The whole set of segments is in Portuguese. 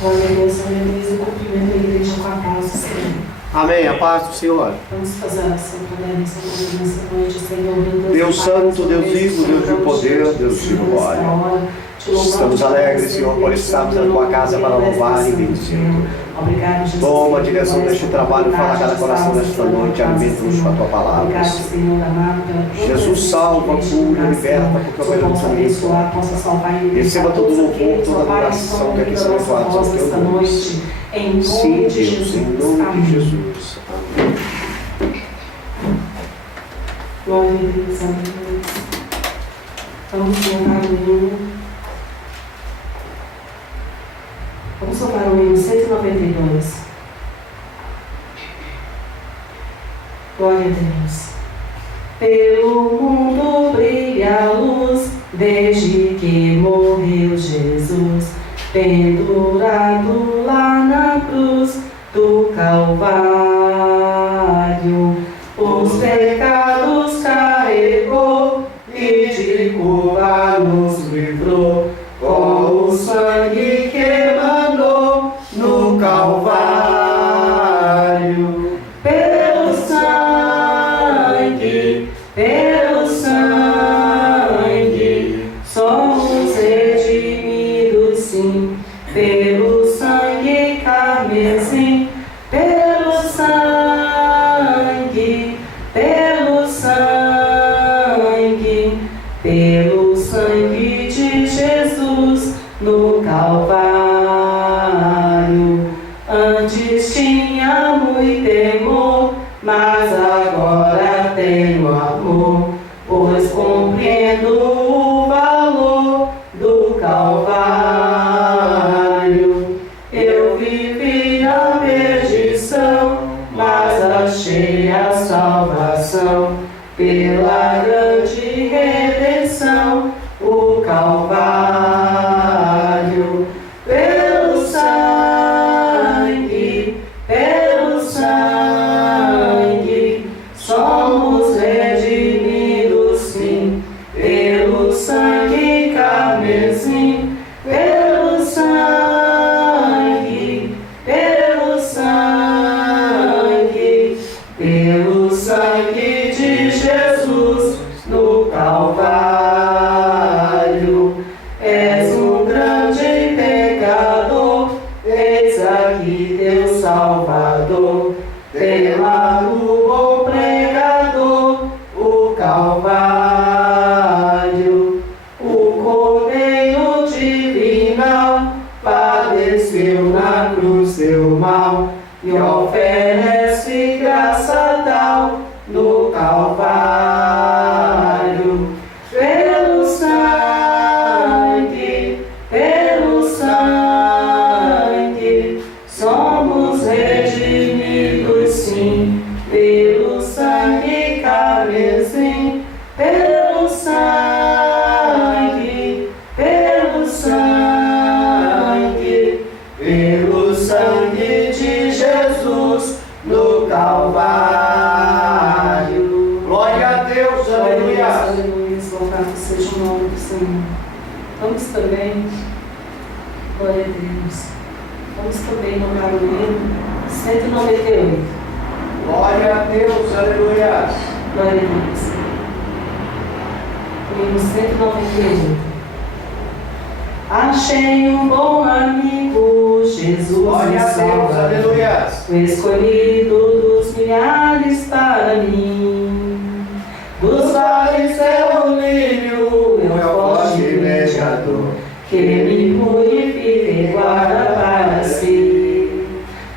Glória a Deus, aleluia, e cumprimento a igreja com a paz do Senhor. Amém. A paz do Senhor. Vamos fazer a oração também nessa noite, Senhor. Deus Santo, Deus vivo, Deus de poder, Deus de glória. Estamos alegres, Senhor, por estarmos na tua casa para louvar e bendizer. Obrigado, Jesus. Toma a direção deste trabalho, fala a cada coração nesta noite, alimenta-nos com a tua palavra. Obrigado, Senhor amado, pela Jesus salva, cura, liberta, porque o melhor do abençoar, possa salvar e receba todo o louvor, toda a adoração que aqui são levados ao teu nome. Em Sim, nome de Deus, Jesus. em nome de Jesus. Amém. Glória a Deus, amém. Vamos cantar o hino. Vamos soltar o hino 192. Glória a Deus. Pelo mundo brilha a luz, desde que morreu Jesus, pendurado lá na cruz do Calvário. Os pecados carregou e de culpa nos livrou, com o sangue que emanou no Calvário. Pelo sangue, somos redimidos, sim. Pelo sangue carmesim, pelo sangue de Jesus no Calvário. Antes tinha muito temor, mas agora tenho amor, pois compreendo o valor do Calvário. Eu vivi na perdição, mas achei a salvação pela grande redenção, o Calvário. Pelo sangue, somos redimidos, sim. Pelo sangue carmesim, pelo sangue de Jesus no Calvário. És um grande pecador, eis aqui teu Salvador, tem lá no bom pregador, o Calvário. O Cordeiro divinal padeceu na cruz seu mal e oferece graça tal no Calvário. Pelo seja o nome do Senhor. Vamos também, glória a Deus, vamos também louvar o hino 198. Glória a Deus, aleluia. Glória a Deus. Hino 198. Achei um bom amigo, Jesus Glória a Deus, aleluia. o escolhido dos milhares para mim. Dos vales é o lírio, meu forte mediador, que me purifica e guarda para si.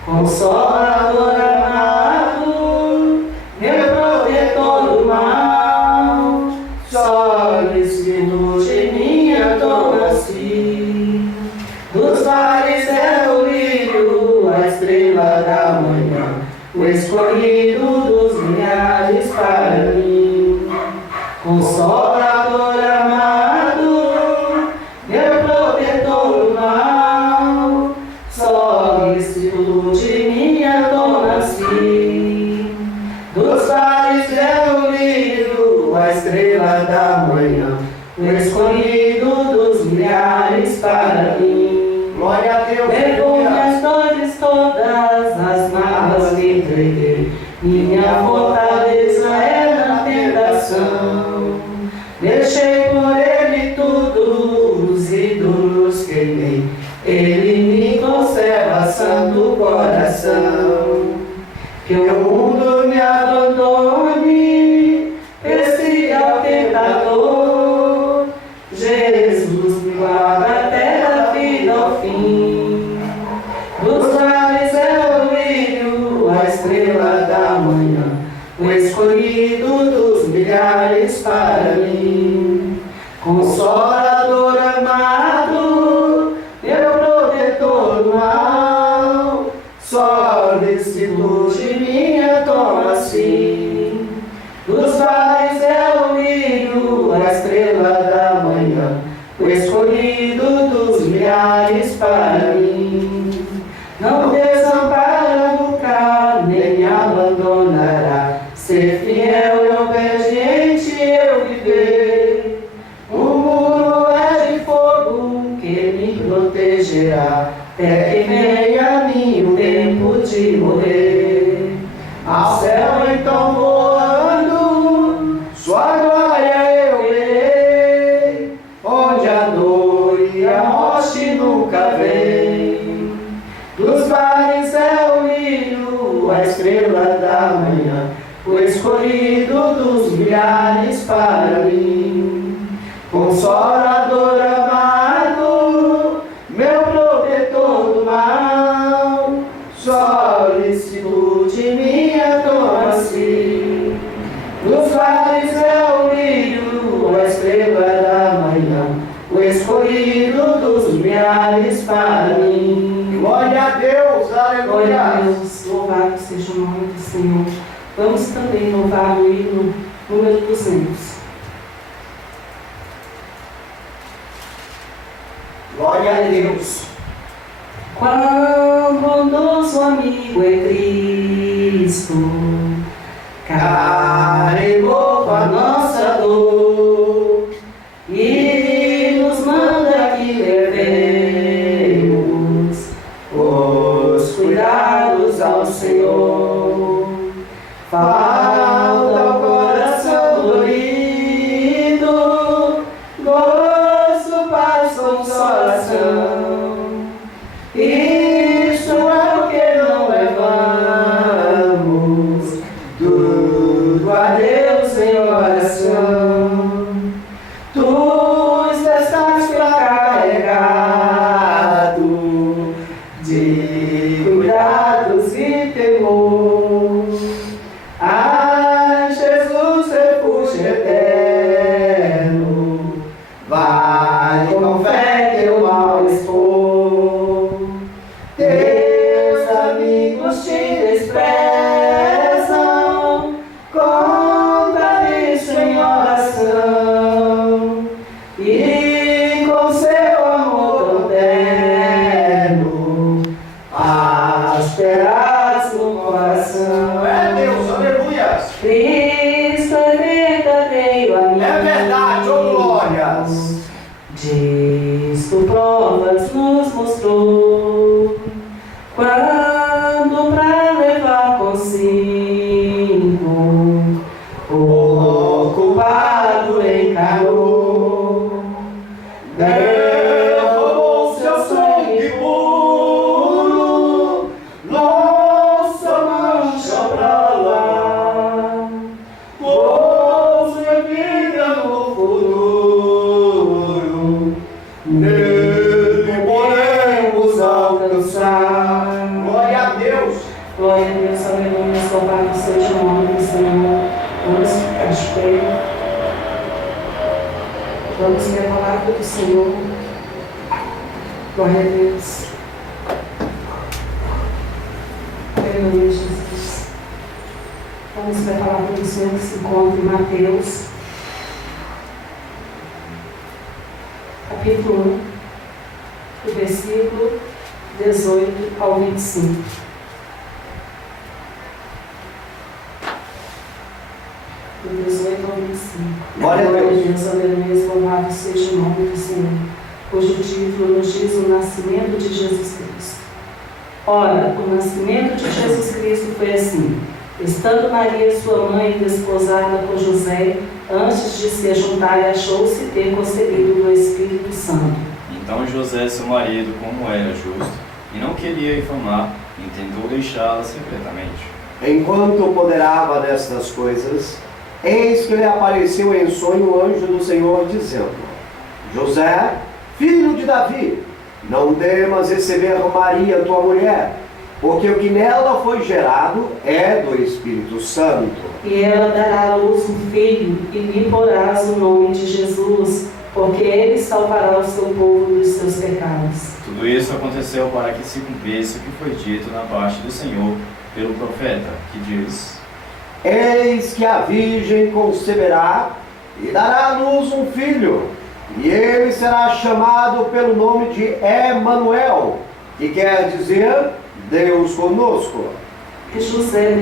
Consolador amado, meu protetor do mal, solicito de minha toma-se. Dos vales é o lírio, a estrela da manhã, o escolhido dos milhares para mim. Consolador amado, meu protetor do mal, solicito de minha toma-se. Dos vales é o lírio, a estrela da manhã, o escolhido dos milhares para mim. Glória a Deus, Levou aleluia. minhas dores todas, as mágoas me entreguei, minha fortaleza é na tentação. Deixei por ele tudo, os ídolos queimei, ele me conserva santo coração. Que o mundo me abandone, esse é o tentador, Jesus me guarda até a vida ao fim. Dos vales é o lírio, a estrela da manhã, o escolhido dos milhares para mim. Consolador amado, meu protetor do mal, solicito de minha toma-se. Dos vales é o lírio, a estrela da manhã, o escolhido dos milhares para mim. Não desampara nunca, nem me abandonará, ser fiel e obediente eu viver. O muro é de fogo que me protegerá, até que venha a mim o tempo de morrer. Ao céu então voando, sua glória eu verei, onde a dor e a morte nunca vem. Dos vales é o lírio, a estrela da manhã, o escolhido dos milhares para mim. Consolador amado, meu protetor do mal, solicito de minha toma-se. Dos vales é o lírio, a estrela da manhã, o escolhido dos milhares para mim. Glória a Deus, Glória a aleluia. Deus, louvado seja o nome do Senhor. Vamos também louvar o hino número 200. Glória a Deus. Quão bondoso amigo é Cristo, carregou a nossa dor e nos manda que levemos os cuidados ao Senhor. Falta ao coração dorido, gozo, paz, consolação. Isto é o que não levamos, tudo a Deus em oração. Tu Aleluias. Diz tu provas nos mostrou, quando pra levar consigo o culpado encarou. Derramou seu sangue puro, nossa mancha pra lá, pôs vida no futuro, nele podemos alcançar. Glória a Deus. Glória a Deus, aleluia, louvado seja o nome do Senhor. Vamos ficar de pé. Vamos ler a palavra do Senhor. Glória a Deus. Aleluia, Jesus. Vamos ler a palavra do Senhor que se encontra em Mateus, capítulo 1, do versículo 18 ao 25. Do 18 ao 25. Glória a Deus. Aleluia, louvado seja o nome do Senhor, cujo título nos diz o nascimento de Jesus Cristo. Ora, o nascimento de Jesus Cristo foi assim: estando Maria, sua mãe, desposada com José, antes de se juntar, achou-se ter concebido do Espírito Santo. Então José, seu marido, como era justo, e não queria infamar, intentou deixá-la secretamente. Enquanto ponderava nestas coisas, eis que lhe apareceu em sonho o anjo do Senhor, dizendo: José, filho de Davi, não temas receber Maria, tua mulher, porque o que nela foi gerado é do Espírito Santo. E ela dará à luz um filho, e lhe porás o nome de Jesus, porque ele salvará o seu povo dos seus pecados. Tudo isso aconteceu para que se cumprisse o que foi dito na parte do Senhor pelo profeta, que diz: Eis que a virgem conceberá e dará à luz um filho, e ele será chamado pelo nome de Emanuel, que quer dizer Deus conosco. E José,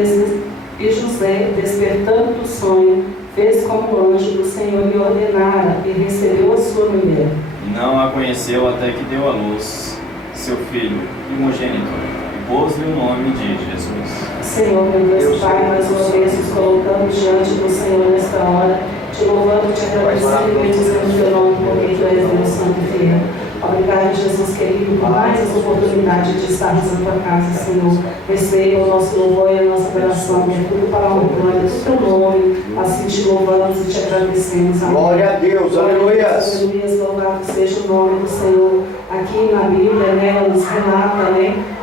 despertando do sonho, fez como o anjo do Senhor lhe ordenara, e recebeu a sua mulher. E não a conheceu até que deu à luz seu filho primogênito, e pôs-lhe o nome de Jesus. Senhor, meu Deus, Pai, mais uma vez nos colocamos diante do Senhor nesta hora, te louvando, te agradecendo e bendizendo o teu nome, porque tu és Deus santo e fiel. Obrigado, Jesus querido, por mais essa oportunidade de estarmos na tua casa, Senhor. Receba o nosso louvor e a nossa adoração, é tudo para a glória do teu nome. Assim te louvamos e te agradecemos. Amém. Glória a Deus, aleluia. Aleluia, louvado seja o nome do Senhor. Aqui na Bíblia, ela nos relata,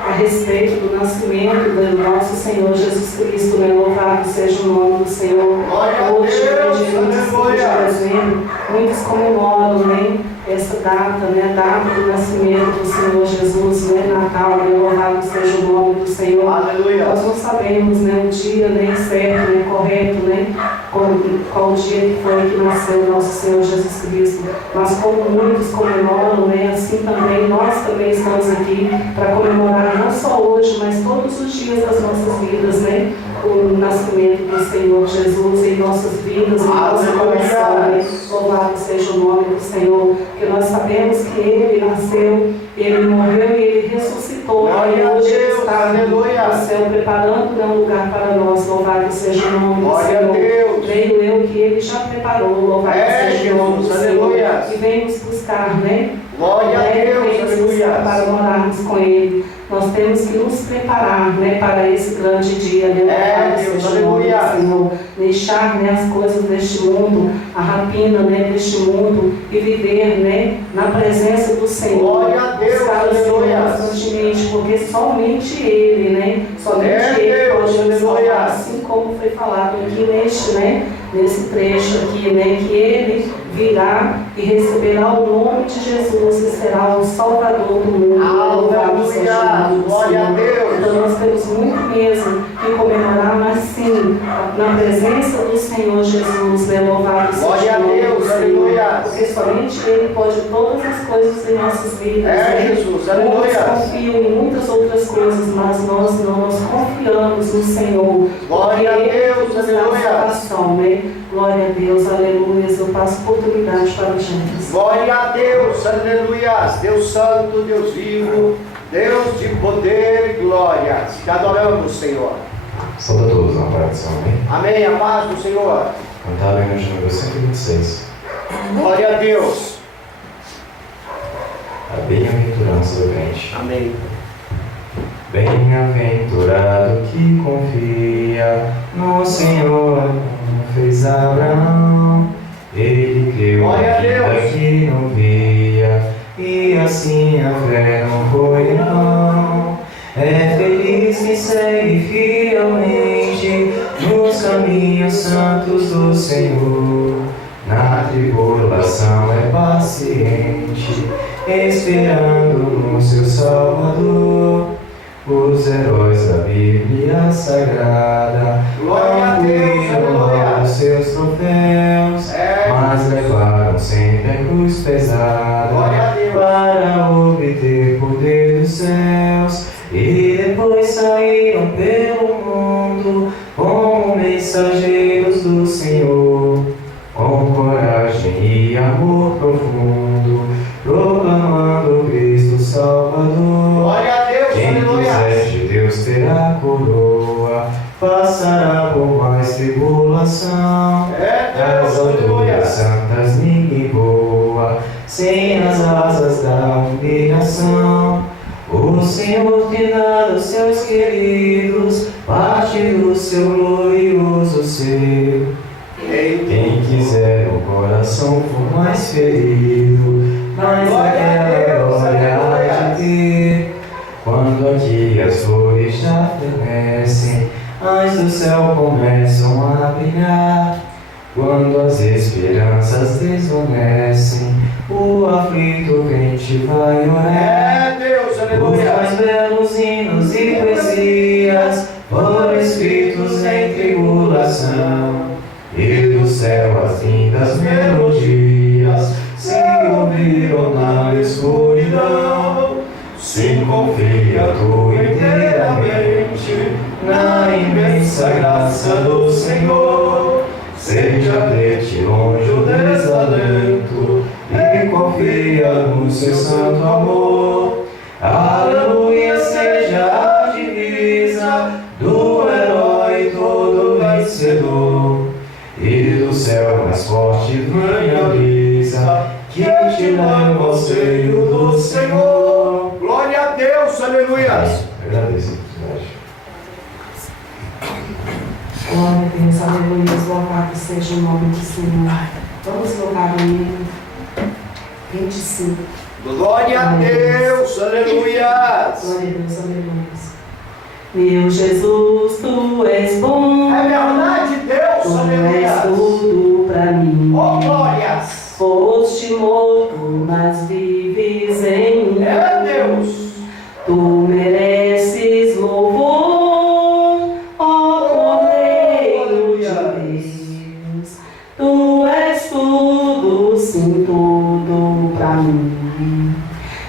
a respeito do nascimento do nosso Senhor Jesus Cristo, louvado seja o nome do Senhor. Hoje, dia 25 de dezembro, muitos comemoram, essa data, a data do nascimento do Senhor Jesus, Natal, louvado seja o nome do Senhor. Aleluia. Nós não sabemos o dia certo, correto, qual o dia que foi que nasceu o nosso Senhor Jesus Cristo, mas como muitos comemoram, assim também nós também estamos aqui para comemorar não só hoje, mas todos os dias das nossas vidas, o nascimento do Senhor Jesus em nossas vidas, em nosso coração. Louvado seja o nome do Senhor, que nós sabemos que Ele nasceu, Ele morreu e Ele ressuscitou. E hoje Ele está no céu preparando um lugar para nós. Louvado seja o nome do Senhor. Creio eu que Ele já preparou. Louvado seja o nome do Senhor. E vem nos buscar, Glória a Deus, vem nos buscar para morarmos com Ele. Nós temos que nos preparar, para esse grande dia, Deus, aleluia. Senhor. Deixar, as coisas deste mundo, a rapina, deste mundo, e viver, na presença do Senhor. Glória a Deus, buscar o Senhor constantemente, porque somente Ele, somente Ele pode nos salvar, assim como foi falado aqui nesse trecho aqui, que Ele virá e receberá o nome de Jesus e será o Salvador do mundo. Aleluia. Glória a Deus. Então nós temos muito mesmo e comemorar, mas sim, na presença do Senhor Jesus, né? Louvado seja Glória a o nome Deus, do Senhor. aleluia. Porque somente Ele pode todas as coisas em nossas vidas. É, né? Jesus, Muitos aleluia. confiam em muitas outras coisas, mas nós não, nós confiamos no Senhor. Glória a porque Ele Deus, nos dá aleluia. salvação, né? Glória a Deus, aleluia. Eu passo oportunidade para os gente. Glória a Deus, aleluia. Deus santo, Deus vivo, Deus de poder e glória. Te adoramos, Senhor. Saúde a todos na oração, amém? Amém, a paz do Senhor. Cantar o hino de número 126. Glória a Deus. A bem-aventurança do crente. Amém. Bem-aventurado que confia no Senhor, como fez Abraão. Ele creu Glória a ainda Deus. que não via, e assim a fé não foi em vão. É feliz quem segue fielmente nos caminhos santos do Senhor. Na tribulação é paciente, esperando no seu Salvador. Os heróis da Bíblia Sagrada Glória a não Deus, viram aleluia. logo seus troféus, mas levaram sempre a cruz pesada Glória a Deus. para obter poder dos céus. E depois saíram pelo mundo como mensageiros do Senhor, com coragem e amor profundo, proclamando Cristo Salvador. Glória a Deus, Quem aleluia. quiser de Deus terá coroa, passará por mais tribulação. É Das Deus, aleluia. alturas santas ninguém voa, sem as asas da humilhação. O Senhor tem dado aos seus queridos parte do seu glorioso ser. Quem quiser o coração for mais ferido, mas aquela glória há de ter. Quando aqui as flores já fenecem, as do céu começam a brilhar. Quando as esperanças desvanecem, o aflito crente vai orar. É Deus, Os aleluia. mais belos hinos e poesias foram escritos em tribulação, e do céu as lindas melodias se ouviram na escuridão. Sim, confia tu inteiramente na imensa graça do Senhor. Seja de ti longe o desalento e confia no seu santo amor. Aleluia, seja a divisa do herói todo vencedor. E do céu mais forte vem a brisa que te leva ao seio do Senhor. Glória a Deus, aleluia. Agradeço a oportunidade. Glória a Deus, aleluia, louvado seja o nome do Senhor. Vamos louvar o hino 25. Glória a Deus, aleluia. Glória a Deus, aleluia. Meu Jesus, tu és bom. É verdade, Deus, Tu és aleluia. tudo pra mim. Oh, glórias. Foste morto, mas vives em mim. É Deus. Tu mereces louvor, ó Cordeiro de Deus. Tu és tudo, sim, tudo pra mim.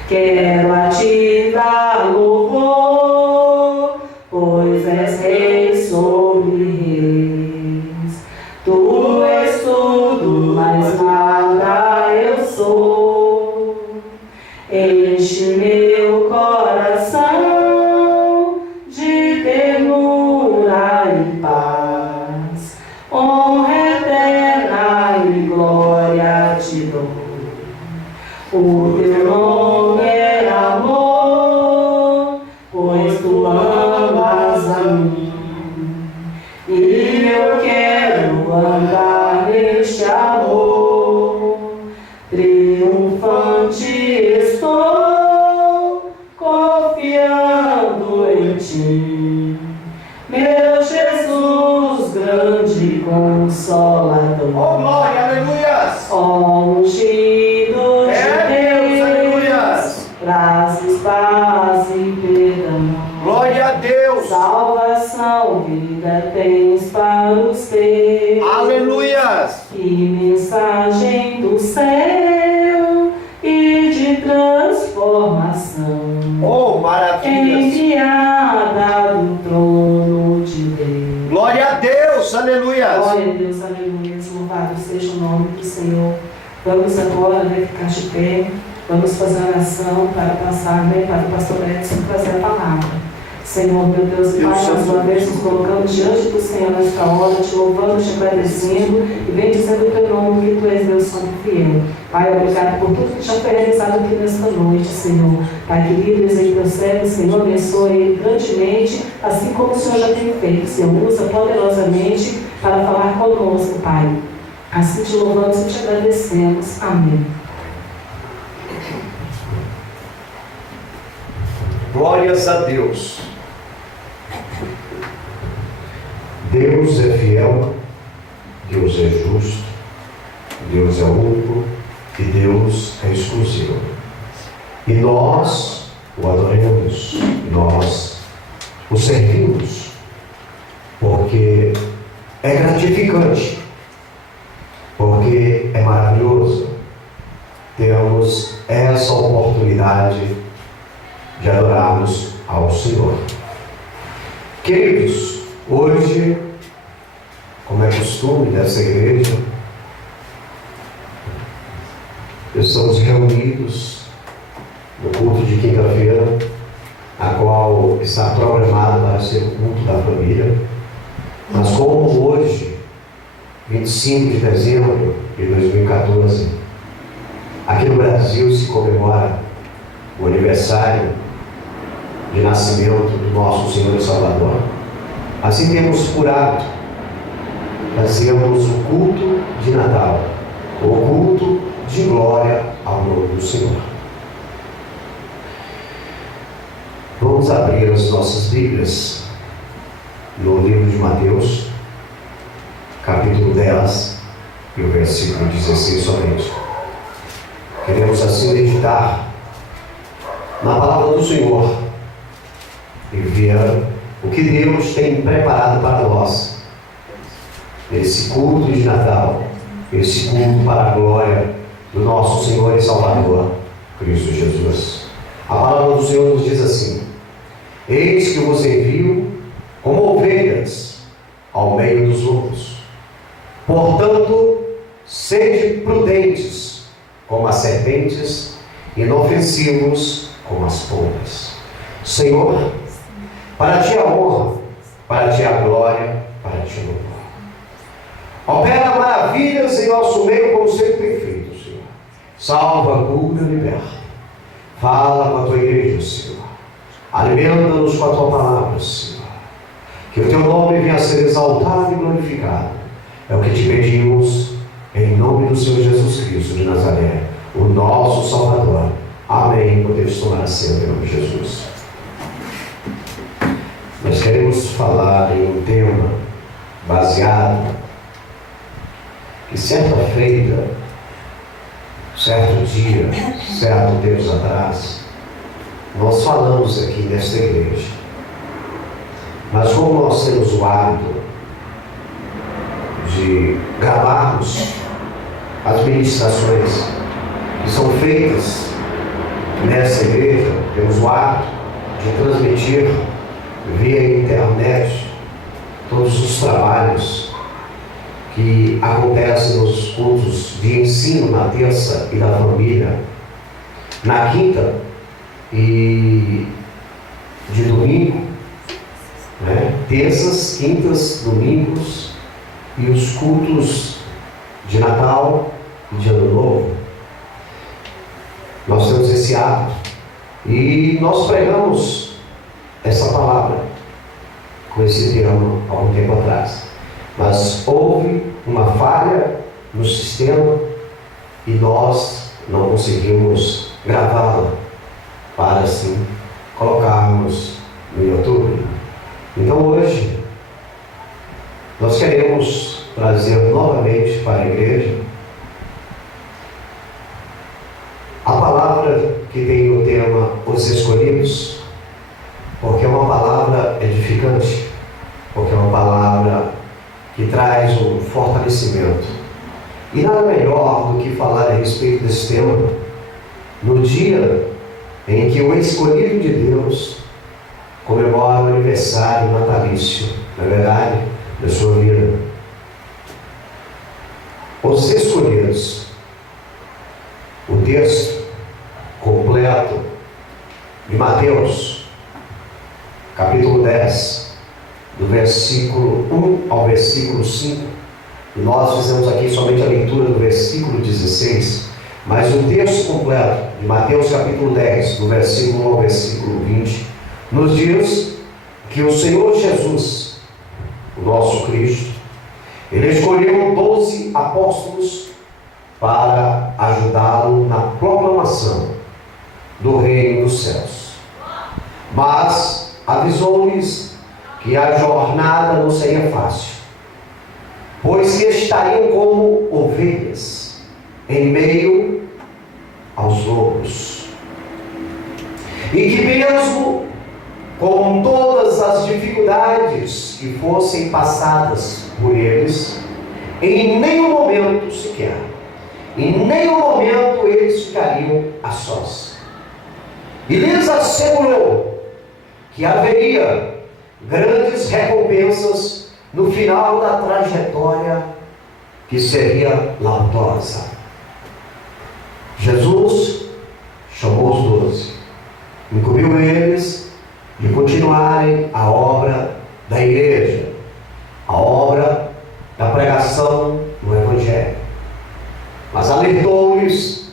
Quero a ti dar louvor, pois és rei sobre reis. Tu és tudo, mas nada eu sou. Enche meu coração de ternura e paz, honra eterna e glória te dou. O teu nome é amor, pois tu amas a mim, e eu quero andar neste amor. Triunfante estou, confiando em ti, meu Jesus, grande consolador. Oh, glória, aleluias. Ó ungido de Deus, aleluias. trazes paz e perdão, Glória a Deus. salvação, ainda tens para os teus. Aleluias! Que mensagem do céu e de transformação, Oh, maravilhas! enviada do trono de Deus. Glória a Deus! Aleluias! Glória a Deus, aleluia. Louvado seja o nome do Senhor. Vamos agora ficar de pé. Vamos fazer a oração para passar, para o pastor Edson trazer a palavra. Senhor, meu Deus e Pai, mais uma vez nos colocamos diante do Senhor nesta hora, te louvando, te agradecendo e bendizendo o teu nome, que tu és Deus santo e fiel. Pai, obrigado por tudo que já foi realizado aqui nesta noite, Senhor. Pai querido, aí teu servo, Senhor, abençoe ele grandemente, assim como o Senhor já tem feito. Senhor, usa poderosamente para falar conosco, Pai. Assim te louvamos e te agradecemos. Amém. Glórias a Deus! Deus é fiel, Deus é justo, Deus é único e Deus é exclusivo. E nós o adoramos, nós o servimos, porque é gratificante, porque é maravilhoso. Temos essa oportunidade de adorarmos ao Senhor. Queridos, hoje, como é costume dessa igreja, estamos reunidos no culto de quinta-feira, a qual está programado para ser o culto da família. Mas como hoje, 25 de dezembro de 2014, aqui no Brasil se comemora o aniversário de nascimento do nosso Senhor e Salvador, assim temos por hábito fazermos o culto de Natal, o culto de glória ao nome do Senhor. Vamos abrir as nossas Bíblias no livro de Mateus, capítulo 10 e o versículo 16 somente. Queremos assim meditar na palavra do Senhor e ver o que Deus tem preparado para nós nesse culto de Natal, esse culto para a glória do nosso Senhor e Salvador, Cristo Jesus. A palavra do Senhor nos diz assim: eis que vos envio como ovelhas ao meio dos lobos. Portanto, sede prudentes como as serpentes, inofensivos como as pombas. Senhor, para ti a honra, para ti a glória, para ti o louvor. Opera maravilhas em nosso meio, como sempre tem feito, Senhor. Salva, cura, liberta. Fala com a tua igreja, Senhor. Alimenta-nos com a tua palavra, Senhor. Que o teu nome venha a ser exaltado e glorificado. É o que te pedimos, em nome do Senhor Jesus Cristo de Nazaré, o nosso Salvador. Amém. Podemos tomar assento em nome de Jesus. Nós queremos falar em um tema baseado que certa feita, certo dia, certo tempos atrás, nós falamos aqui nesta igreja. Mas como nós temos o hábito de gravarmos as ministrações que são feitas nessa igreja, temos o hábito de transmitir via internet todos os trabalhos que acontecem nos cultos de ensino na terça e da família, na quinta e de domingo, né? Terças, quintas, domingos e os cultos de Natal e de Ano Novo. Nós temos esse hábito e nós pregamos essa palavra com esse termo há algum tempo atrás, mas houve uma falha no sistema e nós não conseguimos gravá-la para assim colocarmos no YouTube. Então hoje nós queremos trazer novamente para a igreja a palavra que tem o tema Os Escolhidos, porque é uma palavra edificante, porque é uma palavra traz um fortalecimento. E nada melhor do que falar a respeito desse tema no dia em que o escolhido de Deus comemora o aniversário natalício, na verdade, da sua vida. Os escolhidos. O texto completo de Mateus, capítulo 10, do versículo 1 ao versículo 5. Nós fizemos aqui somente a leitura do versículo 16, mas o texto completo de Mateus capítulo 10, do versículo 1 ao versículo 20, nos diz que o Senhor Jesus, o nosso Cristo, Ele escolheu 12 apóstolos para ajudá-lo na proclamação do reino dos céus. Mas avisou-lhes que a jornada não seria fácil, pois que estariam como ovelhas em meio aos lobos. E que mesmo com todas as dificuldades que fossem passadas por eles, em nenhum momento sequer, em nenhum momento eles ficariam a sós. E lhes assegurou que haveria grandes recompensas no final da trajetória que seria laudosa. Jesus chamou os 12, incumbiu eles de continuarem a obra da igreja, a obra da pregação do Evangelho. Mas alertou-lhes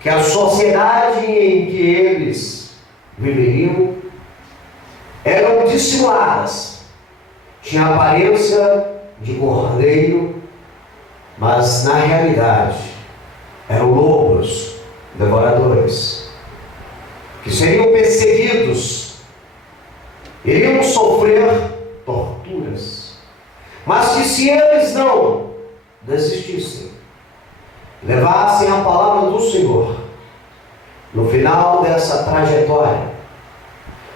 que a sociedade em que eles viveriam eram dissimuladas, tinha aparência de cordeiro, mas na realidade eram lobos devoradores, que seriam perseguidos, iriam sofrer torturas, mas que se eles não desistissem, levassem a palavra do Senhor, no final dessa trajetória,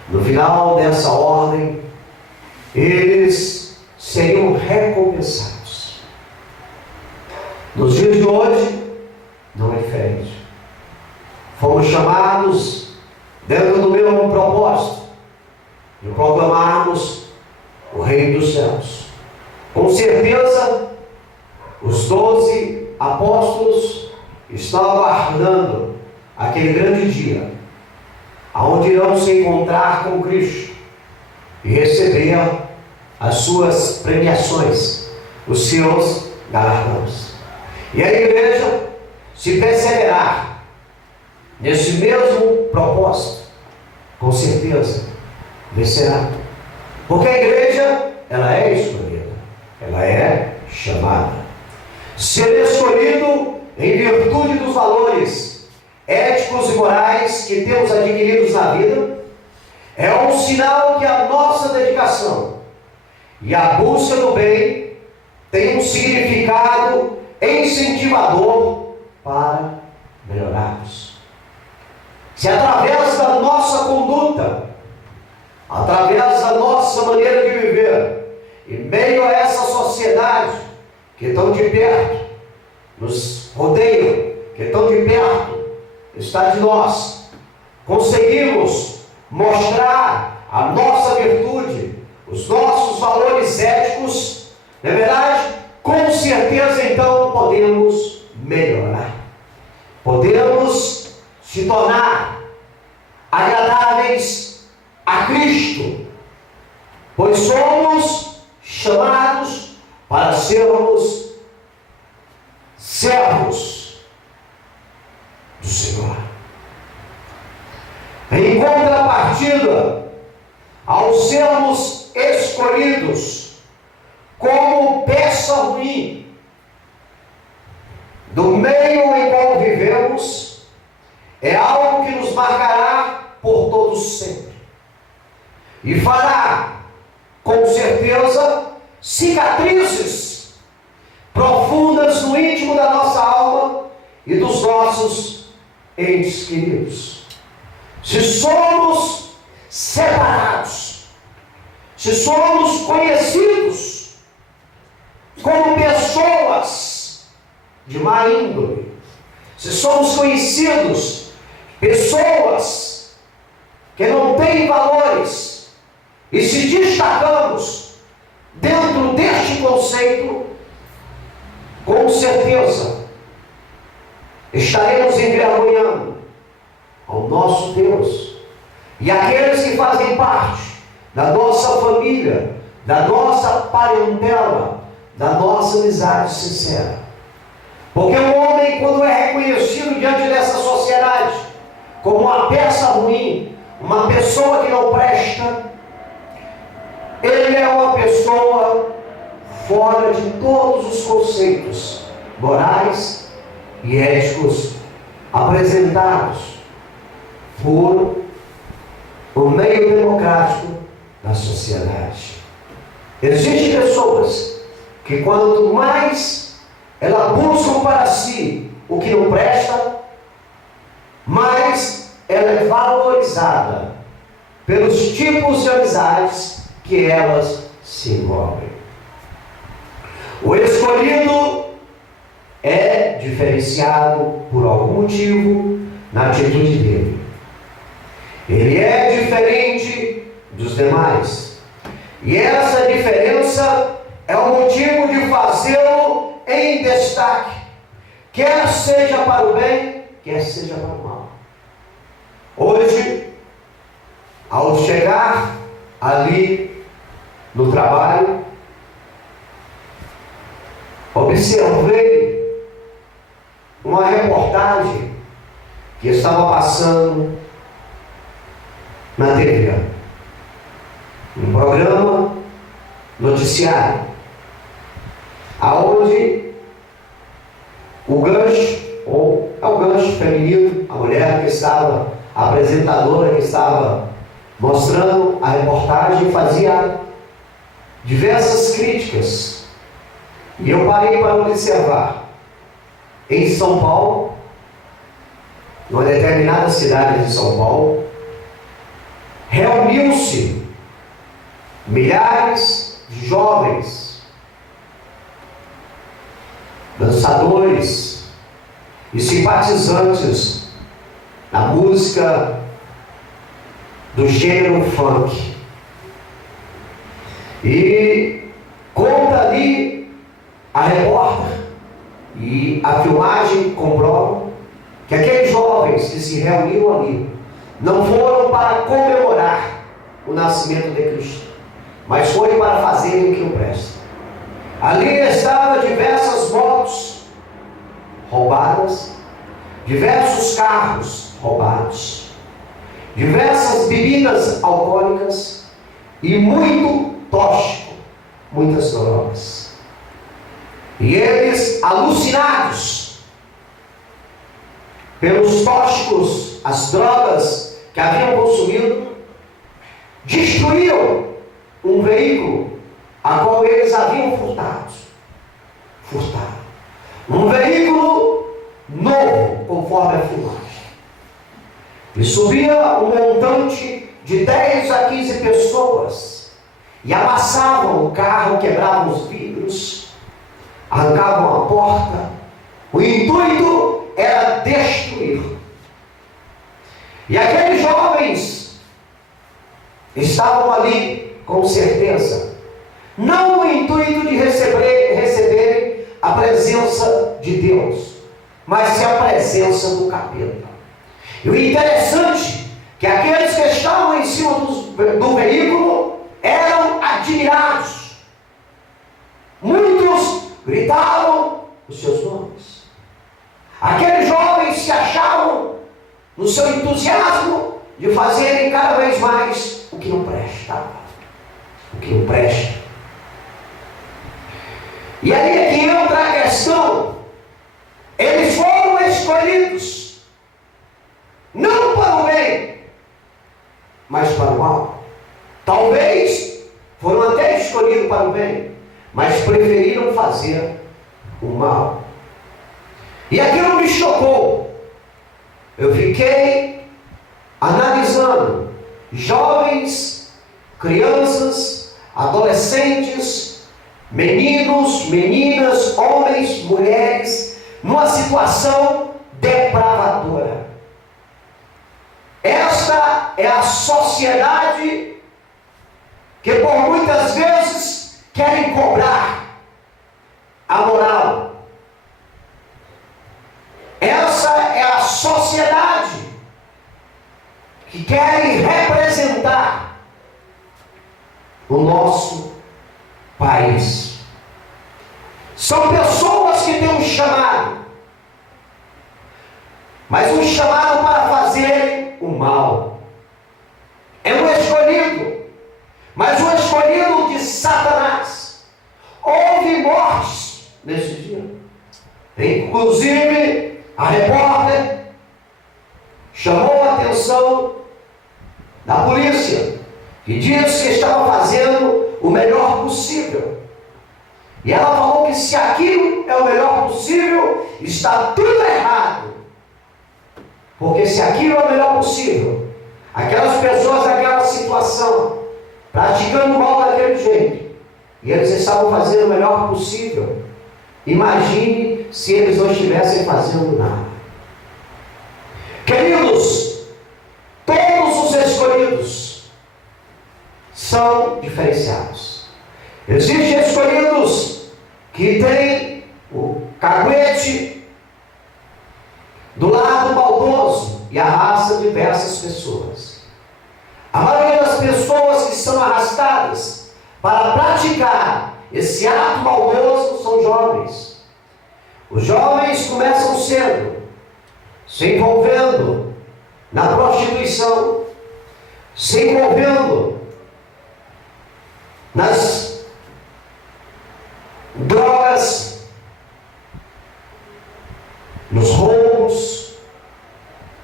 no final dessa ordem, eles seriam recompensados. Nos dias de hoje, não é diferente. Fomos chamados dentro do mesmo propósito de proclamarmos o reino dos céus. Com certeza, os 12 apóstolos estão aguardando aquele grande dia, aonde irão se encontrar com Cristo e receber as suas premiações, os seus galardões. E a igreja, se perseverar nesse mesmo propósito, com certeza vencerá. Porque a igreja, ela é escolhida, ela é chamada. Ser escolhido em virtude dos valores éticos e morais que temos adquiridos na vida é um sinal que a nossa dedicação e a busca do bem tem um significado incentivador para melhorarmos. Se através da nossa conduta, através da nossa maneira de viver, em meio a essa sociedade que tão de perto nos rodeia, que tão de perto está de nós, conseguimos mostrar a nossa virtude, os nossos valores éticos, na verdade, com certeza então podemos melhorar, podemos se tornar agradáveis a Cristo, pois somos chamados para sermos servos do Senhor. Em contrapartida, ao sermos escolhidos como peça ruim do meio em qual vivemos, é algo que nos marcará por todos sempre e fará, com certeza, cicatrizes profundas no íntimo da nossa alma e dos nossos entes queridos. Se somos separados, se somos conhecidos como pessoas de má índole, se somos conhecidos pessoas que não têm valores e se destacamos dentro deste conceito, com certeza estaremos envergonhando ao nosso Deus e aqueles que fazem parte da nossa família, da nossa parentela, da nossa amizade sincera. Porque o homem, quando é reconhecido diante dessa sociedade como uma peça ruim, uma pessoa que não presta, ele é uma pessoa fora de todos os conceitos morais e éticos apresentados por o meio democrático da sociedade. Existem pessoas que quanto mais ela busca para si o que não presta, mais ela é valorizada pelos tipos de amizades que elas se envolvem. O escolhido é diferenciado por algum motivo na atitude dele. Ele é diferente dos demais. E essa diferença é o motivo de fazê-lo em destaque, quer seja para o bem, quer seja para o mal. Hoje, ao chegar ali no trabalho, observei uma reportagem que estava passando na TV, um programa noticiário, aonde o gancho, ou é o gancho feminino, a mulher que estava, a apresentadora que estava mostrando a reportagem, fazia diversas críticas. E eu parei para observar. Em São Paulo, numa determinada cidade de São Paulo, reuniu-se milhares de jovens, dançadores e simpatizantes da música do gênero funk. E conta ali a repórter, e a filmagem comprova que aqueles jovens que se reuniram ali não foram para comemorar o nascimento de Cristo, mas foi para fazerem o que não presta. Ali estavam diversas motos roubadas, diversos carros roubados, diversas bebidas alcoólicas e muito tóxico, muitas drogas. E eles, alucinados pelos tóxicos, as drogas que haviam consumido, destruíram um veículo a qual eles haviam furtado. Um veículo novo, conforme a filmagem. E subia um montante de 10 a 15 pessoas e amassavam o carro, quebravam os vidros, arrancavam a porta. O intuito era destruir. E aqueles jovens estavam ali, com certeza, não no intuito de receberem a presença de Deus, mas sim a presença do capeta. E o interessante é que aqueles que estavam em cima do veículo eram admirados. Muitos gritavam os seus nomes. Aqueles jovens se achavam no seu entusiasmo de fazerem cada vez mais o que não presta. O que não presta. E aí é que entra a questão. Eles foram escolhidos não para o bem, mas para o mal. Talvez foram até escolhidos para o bem, mas preferiram fazer o mal. E aquilo me chocou. Eu fiquei analisando jovens, crianças, adolescentes, meninos, meninas, homens, mulheres, numa situação depravadora. Esta é a sociedade que por muitas vezes querem cobrar a moral. Essa é a sociedade que querem representar o nosso país. São pessoas que têm um chamado, mas um chamado para fazerem o mal. É um escolhido, mas um escolhido de Satanás. Houve mortes nesse dia. Inclusive, a repórter chamou a atenção da polícia, que disse que estava fazendo o melhor possível. E ela falou que se aquilo é o melhor possível, está tudo errado. Porque se aquilo é o melhor possível, aquelas pessoas naquela situação, praticando mal daquele jeito, e eles estavam fazendo o melhor possível, imagine se eles não estivessem fazendo nada. Queridos, todos os escolhidos são diferenciados. Existem escolhidos que têm o caguete do lado maldoso e arrasta diversas pessoas. A maioria das pessoas que são arrastadas para praticar esse ato maldoso são jovens. Os jovens começam cedo, se envolvendo na prostituição, se envolvendo nas drogas, nos roubos,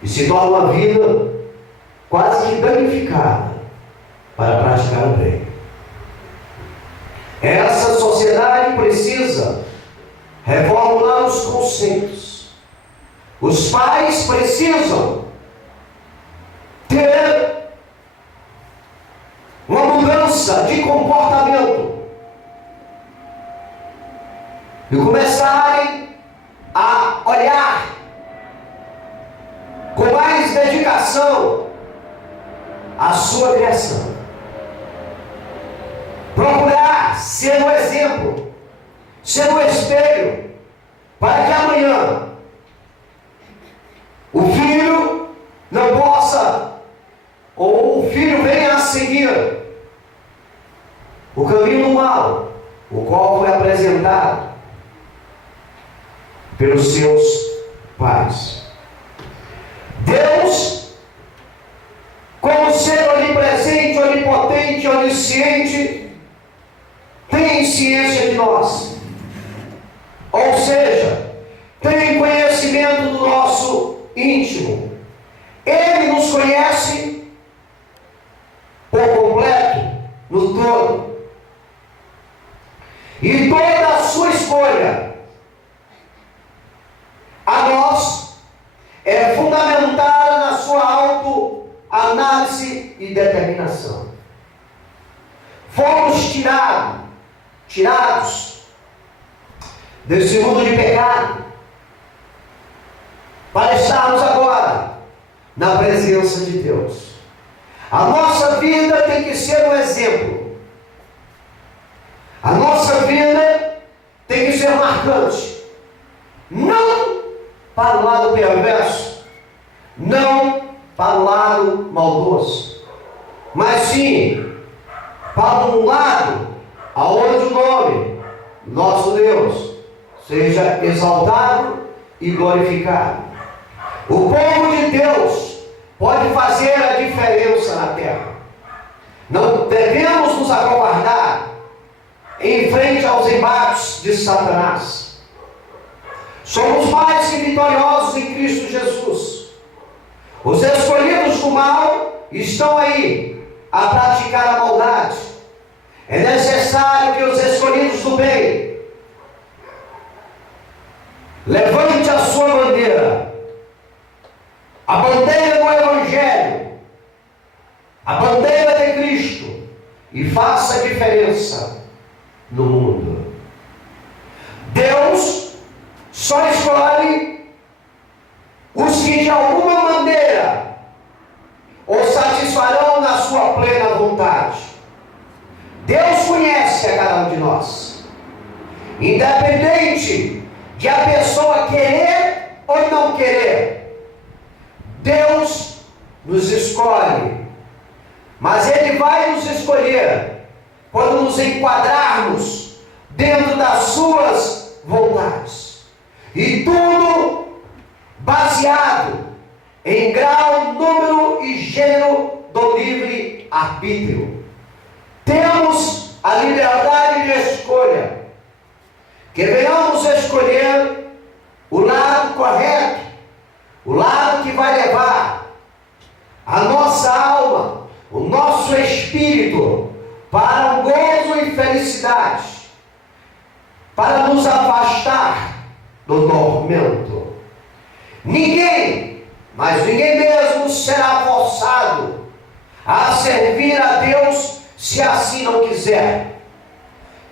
e se torna uma vida quase que danificada para praticar o bem. Essa sociedade precisa reformular os conceitos. Os pais precisam ter uma mudança de comportamento e começarem a olhar com mais dedicação a sua criação. Procurar ser um exemplo, ser um espelho, para que amanhã o filho não possa, ou o filho venha a seguir o caminho do mal, o qual foi apresentado pelos seus pais. Deus, como ser onipresente, onipotente, onisciente, tem ciência de nós. Ou seja, tem conhecimento do nosso íntimo. Ele nos conhece por completo, no todo. E toda a sua escolha a nós é fundamentada na sua autoanálise e determinação. Fomos tirados desse mundo de pecado para estarmos agora na presença de Deus. A nossa vida tem que ser um exemplo. A nossa vida tem que ser marcante. Não para o lado perverso, não para o lado maldoso, mas sim para um lado aonde o nome nosso Deus seja exaltado e glorificado. O povo de Deus pode fazer a diferença na terra. Não devemos nos acovardar em frente aos embates de Satanás. Somos mais que vitoriosos em Cristo Jesus. Os escolhidos do mal estão aí a praticar a maldade. É necessário que os escolhidos do bem levante a sua bandeira, a bandeira do Evangelho, a bandeira de Cristo, e faça a diferença no mundo. alguma maneira, o satisfarão na sua plena vontade. Deus conhece a cada um de nós, independente de a pessoa querer ou não querer. Deus nos escolhe, mas Ele vai nos escolher quando nos enquadrarmos dentro das suas vontades, e tudo baseado em grau, número e gênero do livre arbítrio. Temos a liberdade de escolha, que venhamos escolher o lado correto, o lado que vai levar a nossa alma, o nosso espírito para um gozo e felicidade, para nos afastar do tormento. Ninguém, mas ninguém mesmo será forçado a servir a Deus se assim não quiser.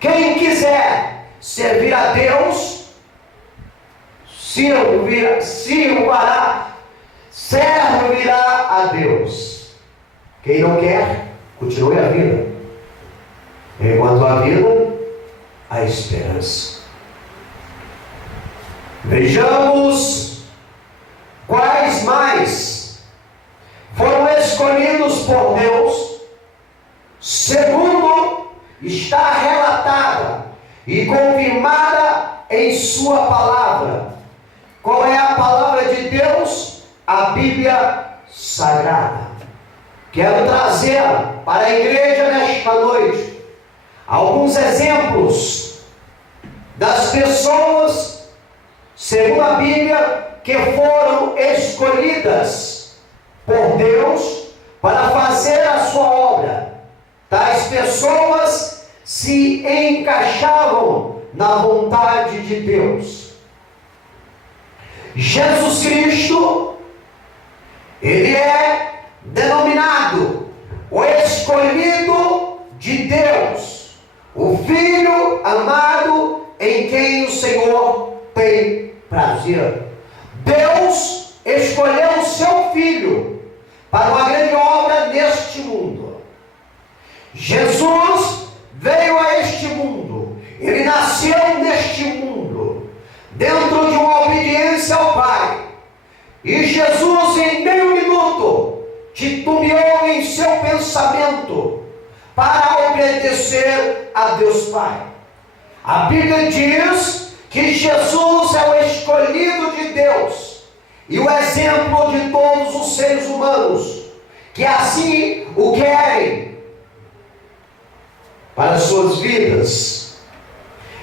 Quem quiser servir a Deus, servirá a Deus. Quem não quer, continue a vida. Enquanto a vida, a esperança. Vejamos quais mais foram escolhidos por Deus, segundo está relatada e confirmada em sua palavra. Qual é a palavra de Deus? A Bíblia Sagrada. Quero trazer para a igreja nesta noite alguns exemplos das pessoas, segundo a Bíblia, que foram escolhidas por Deus para fazer a sua obra. Tais pessoas se encaixavam na vontade de Deus. Jesus Cristo, Ele é denominado o escolhido de Deus, o Filho amado em quem o Senhor tem prazer. Deus escolheu o seu Filho para uma grande obra neste mundo. Jesus veio a este mundo, Ele nasceu neste mundo, dentro de uma obediência ao Pai. E Jesus, em meio minuto, titubeou em seu pensamento para obedecer a Deus Pai. A Bíblia diz que Jesus é o escolhido de Deus e o exemplo de todos os seres humanos que assim o querem para suas vidas.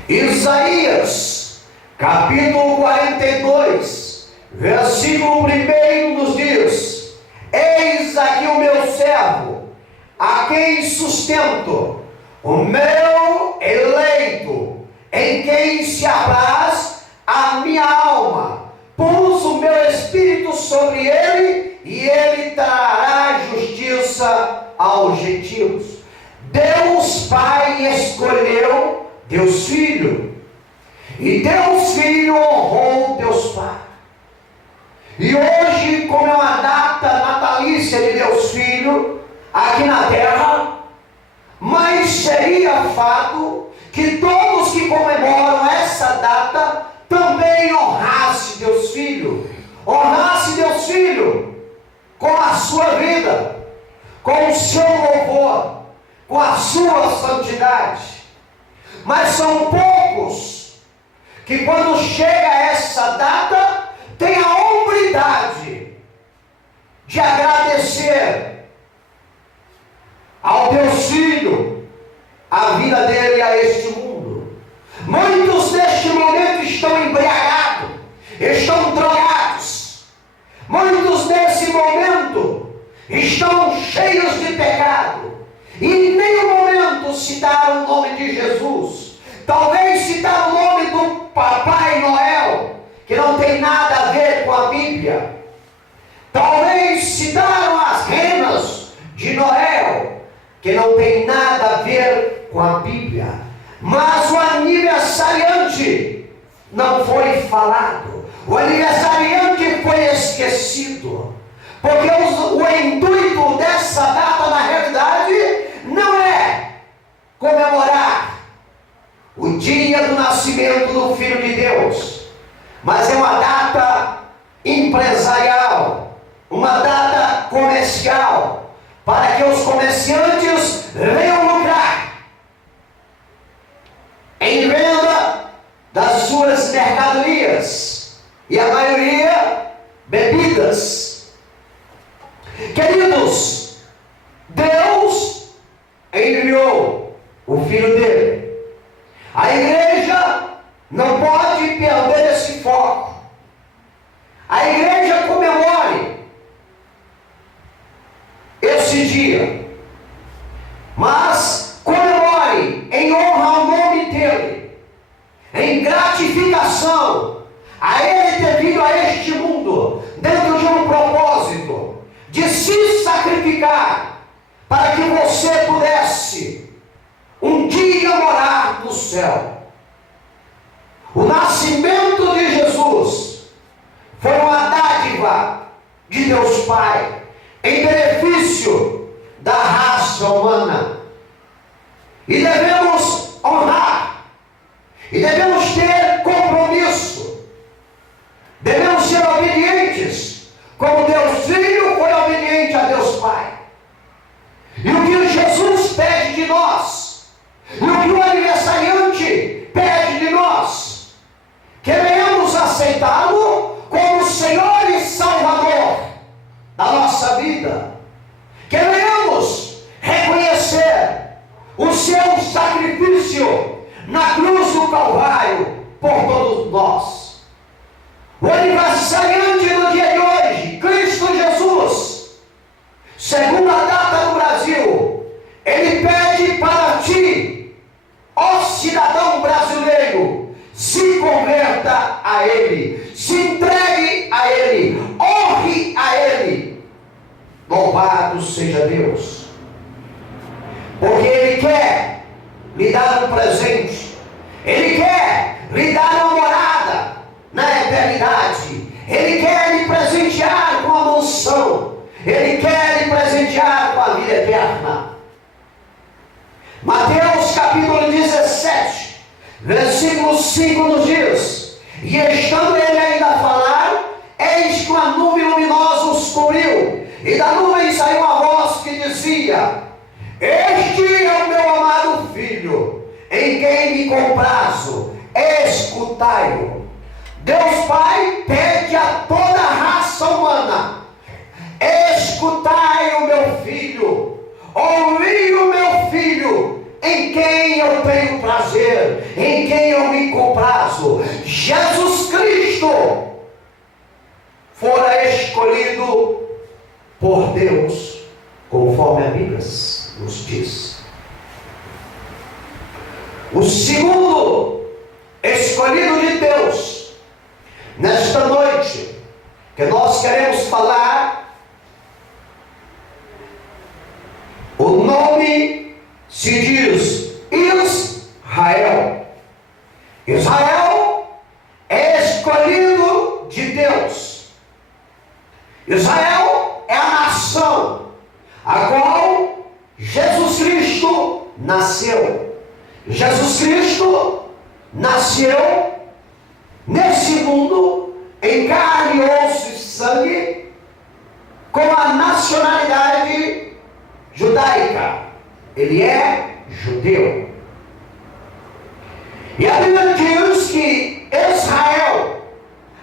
Isaías, capítulo 42, versículo 1 nos diz: eis aqui o meu servo, a quem sustento, o meu eleito, em quem se apraz a minha alma. Pus o meu espírito sobre ele, e ele trará justiça aos gentios. Deus Pai escolheu Deus Filho, e Deus Filho honrou Deus Pai. E hoje, como é uma data natalícia de Deus Filho aqui na terra, mas seria fato que todos que comemoram essa data também honrasse Deus Filho, honrasse Deus Filho com a sua vida, com o seu louvor, com a sua santidade. Mas são poucos que, quando chega essa data, têm a hombridade de agradecer ao Deus Filho a vida dele a este mundo. Muitos neste momento estão embriagados, estão drogados. Muitos nesse momento estão cheios de pecado, e em nenhum momento citaram o nome de Jesus. Talvez citaram o nome do Papai Noel, que não tem nada a ver com a Bíblia. Talvez citaram as renas de Noel, que não tem nada a ver com a Bíblia. Mas o aniversariante não foi falado. O aniversariante foi esquecido, porque o intuito dessa data, na realidade, não é comemorar o dia do nascimento do Filho de Deus, mas é uma data empresarial, uma data comercial, para que os comerciantes venham lucrar em venda das suas mercadorias, e a maioria bebidas. Queridos, Deus enviou o Filho dele. A igreja não pode perder esse foco. A igreja comemore esse dia, mas comemore em honra ao nome dele, em gratificação a ele ter vindo a este mundo dentro de um propósito de se sacrificar para que você pudesse um dia morar no céu. O nascimento de Jesus foi uma dádiva de Deus Pai em benefício da raça humana, e devemos honrar, e devemos ter compromisso, devemos ser obedientes, como Deus Filho foi obediente a Deus Pai. E o que Jesus pede de nós, e o que o aniversariante pede de nós, queremos aceitá-lo como Senhor e Salvador da nossa vida. Queremos reconhecer o seu sacrifício na cruz do Calvário por todos nós. O aniversariante do dia de hoje, Cristo Jesus, segundo a data do Brasil, ele pede para ti, ó cidadão brasileiro, se converta a ele, se entregue a ele, honre a ele. Louvado seja Deus, porque ele quer lhe dar um presente, ele quer lhe dar uma morada na eternidade, ele quer lhe presentear com a mansão, ele quer lhe presentear com a vida eterna. Mateus capítulo 17, versículo 5 nos diz: e estando ele ainda a falar, eis que uma nuvem luminosa os cobriu, e da nuvem saiu uma voz que dizia: este é o meu amado Filho, em quem me comprazo, escutai-o. Deus Pai pede a toda a raça humana: escutai o meu Filho, ouvi o meu Filho, em quem eu tenho prazer, em quem eu me comprazo. Jesus Cristo fora escolhido por Deus, conforme a Bíblia nos diz. O segundo escolhido de Deus, nesta noite, que nós queremos falar, o nome se diz Israel. Israel é escolhido de Deus. Israel é a nação a qual Jesus Cristo nasceu. Jesus Cristo nasceu nesse mundo em carne, osso e sangue, com a nacionalidade judaica. Ele é judeu. E a Bíblia diz que Israel,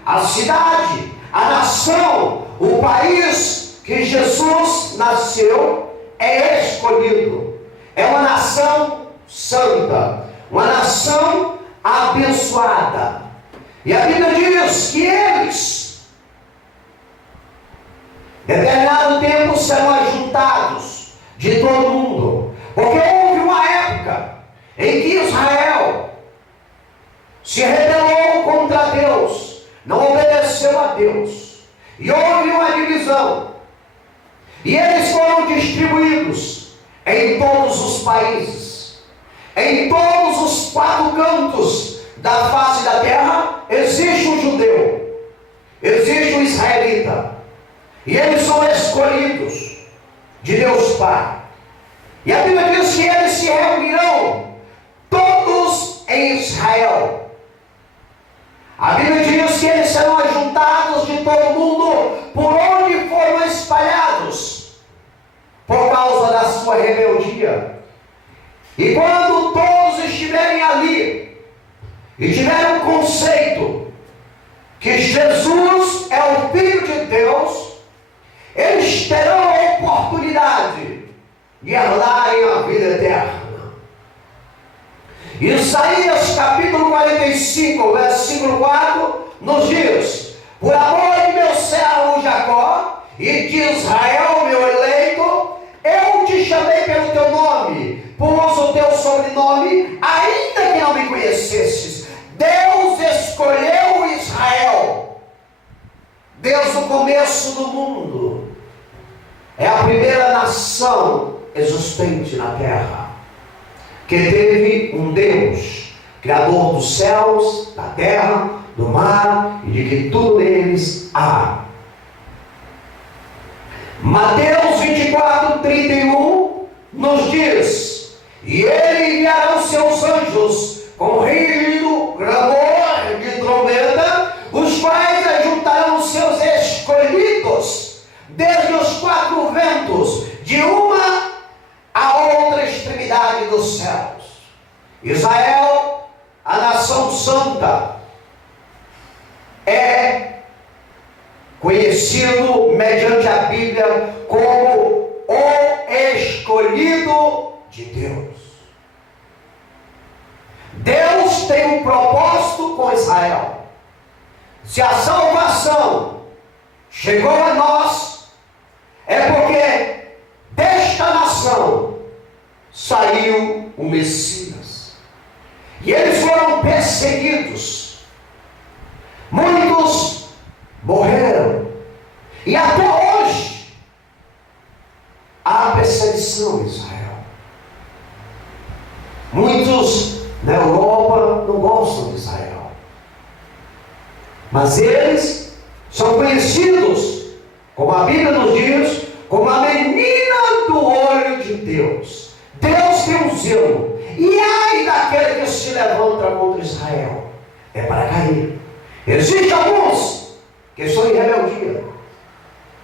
a cidade, a nação, o país que Jesus nasceu, é escolhido. É uma nação santa, uma nação abençoada. E a Bíblia diz que eles, determinado tempo, serão ajuntados de todo mundo, porque houve uma época em que Israel se rebelou contra Deus, não obedeceu a Deus, e houve uma divisão, e eles foram distribuídos em todos os países, em todos os 4 cantos da face da terra existe um judeu, existe um israelita, e eles são escolhidos de Deus Pai. E a Bíblia diz que eles se reunirão todos em Israel. A Bíblia diz que eles serão ajuntados de todo o mundo por onde foram espalhados por causa da sua rebeldia. E quando todos estiverem ali e tiverem um conceito que Jesus é o Filho de Deus, eles terão a oportunidade de herdarem a vida eterna. Isaías capítulo 45, versículo 4, nos diz: por amor de meu servo Jacó e de Israel, meu eleito, eu te chamei pelo teu nome, pus o teu sobrenome, ainda que não me conhecesses. Deus escolheu Israel desde o começo do mundo. É a primeira nação existente na terra que teve um Deus, Criador dos céus, da terra, do mar e de que tudo neles há. Mateus 24, 31 nos diz: e ele enviará os seus anjos com rígido clamor de trombeta, os quais ajuntarão os seus escolhidos desde os quatro ventos, de uma a outra extremidade dos céus. Israel, a nação santa, é conhecido mediante a Bíblia como o escolhido de Deus. Deus tem um propósito com Israel. Se a salvação chegou a nós, é porque desta nação saiu o Messias. E eles foram perseguidos. Muitos morreram. E até hoje há perseguição em Israel. Muitos na Europa não gostam de Israel. Mas eles são conhecidos, como a Bíblia nos diz, como a menina do olho de Deus. Deus tem um zelo. E ai daquele que se levanta contra Israel, é para cair. Existem alguns que estão em rebeldia,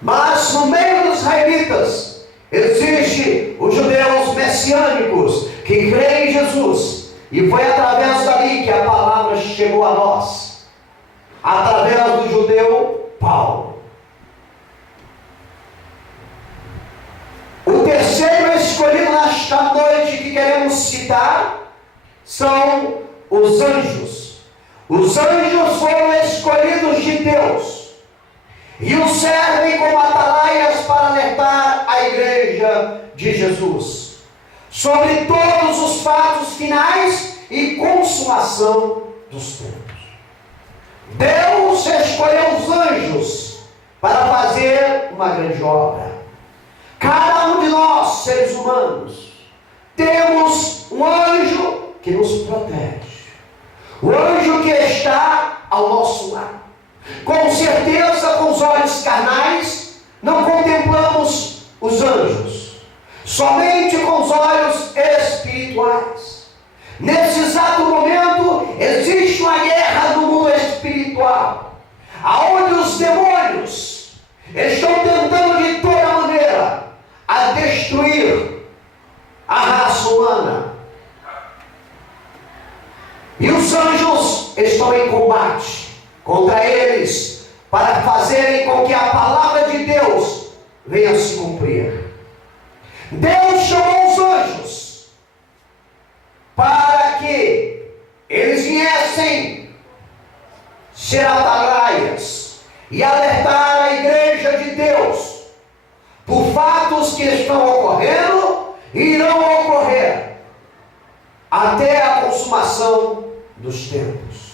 mas no meio dos israelitas existem os judeus messiânicos que creem em Jesus. E foi através dali que a palavra chegou a nós, através do judeu Paulo. O terceiro escolhido nesta noite que queremos citar são os anjos. Os anjos foram escolhidos de Deus e os servem como atalaias para alertar a igreja de Jesus sobre todos os fatos finais e consumação dos tempos. Deus escolheu os anjos para fazer uma grande obra. Cada um de nós, seres humanos, temos um anjo que nos protege. O anjo que está ao nosso lado. Com certeza, com os olhos carnais, não contemplamos os anjos. Somente com os olhos espirituais. Nesse exato momento, existe uma guerra no mundo espiritual, aonde os demônios estão tentando de toda maneira a destruir a raça humana. E os anjos estão em combate contra eles, para fazerem com que a palavra de Deus venha se cumprir. Deus chamou os anjos para que eles viessem ser atalaias e alertar a igreja de Deus por fatos que estão ocorrendo e irão ocorrer até a consumação dos tempos.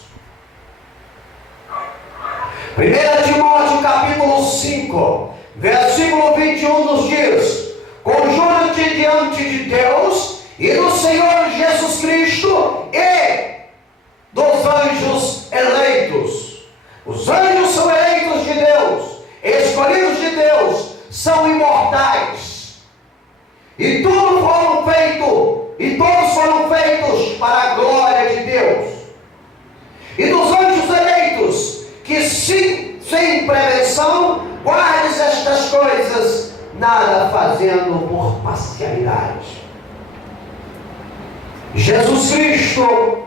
1 Timóteo capítulo 5, versículo 21 nos diz: conjura-te diante de Deus e do Senhor Jesus Cristo e dos anjos eleitos. Os anjos são eleitos são imortais. E todos foram feitos para a glória de Deus. E dos anjos eleitos, que sem prevenção, guardes estas coisas, nada fazendo por parcialidade. Jesus Cristo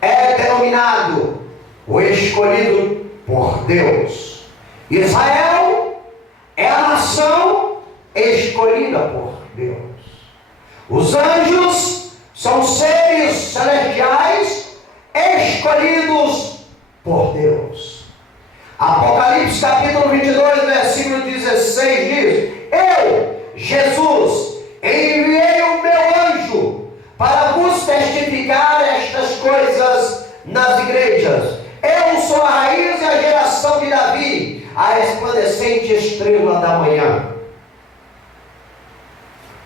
é denominado o escolhido por Deus. Israel é a nação escolhida por Deus. Os anjos são seres celestiais escolhidos por Deus. Apocalipse capítulo 22, versículo 16 diz: Eu, Jesus, enviei o meu anjo para vos testificar estas coisas nas igrejas. Eu sou a raiz e a geração de Davi, a resplandecente estrela da manhã.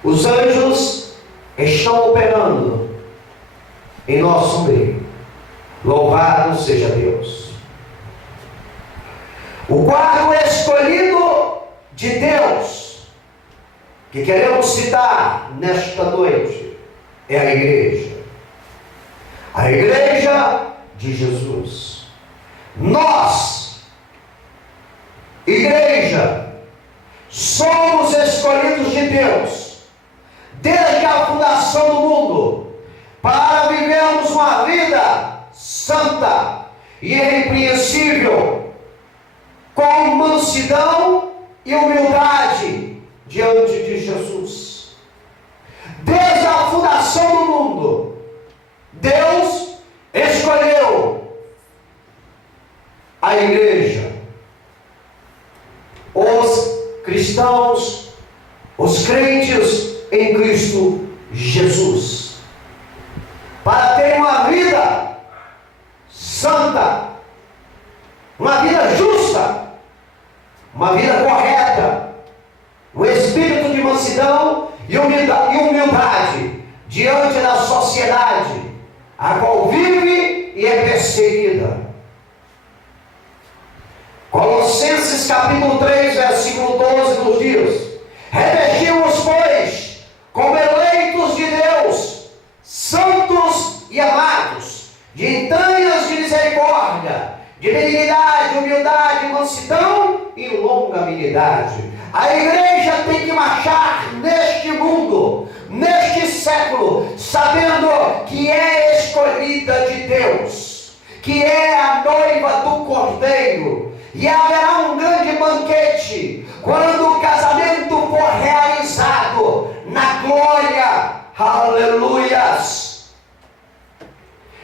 Os anjos estão operando em nosso meio. Louvado seja Deus. O quadro escolhido de Deus que queremos citar nesta noite é a igreja. A igreja de Jesus. Nós, igreja, somos escolhidos de Deus desde a fundação do mundo para vivermos uma vida santa e irrepreensível, com mansidão e humildade diante de Jesus. Desde a fundação do mundo, Deus escolheu a igreja, os cristãos, os crentes em Cristo Jesus, para ter uma vida santa, uma vida justa, uma vida correta, um espírito de mansidão e humildade diante da sociedade, a qual vive e é perseguida. Colossenses capítulo 3, versículo 12 nos diz: revestimos, pois, como eleitos de Deus, santos e amados, de entranhas de misericórdia, de benignidade, humildade, mansidão e longanimidade. A igreja tem que marchar neste mundo, neste século, sabendo que é escolhida de Deus, que é a noiva do Cordeiro, e haverá um grande banquete quando o casamento for realizado na glória. Aleluias!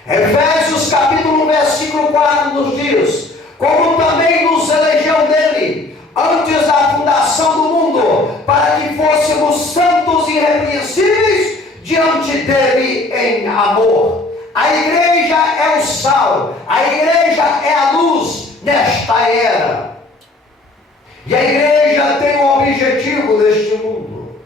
Efésios capítulo 1, versículo 4 nos diz: como também nos elegeu nele antes da fundação do mundo, para que fôssemos santos e irrepreensíveis diante dele em amor. A igreja é o sal, a igreja é a luz nesta era. E a igreja tem um objetivo neste mundo,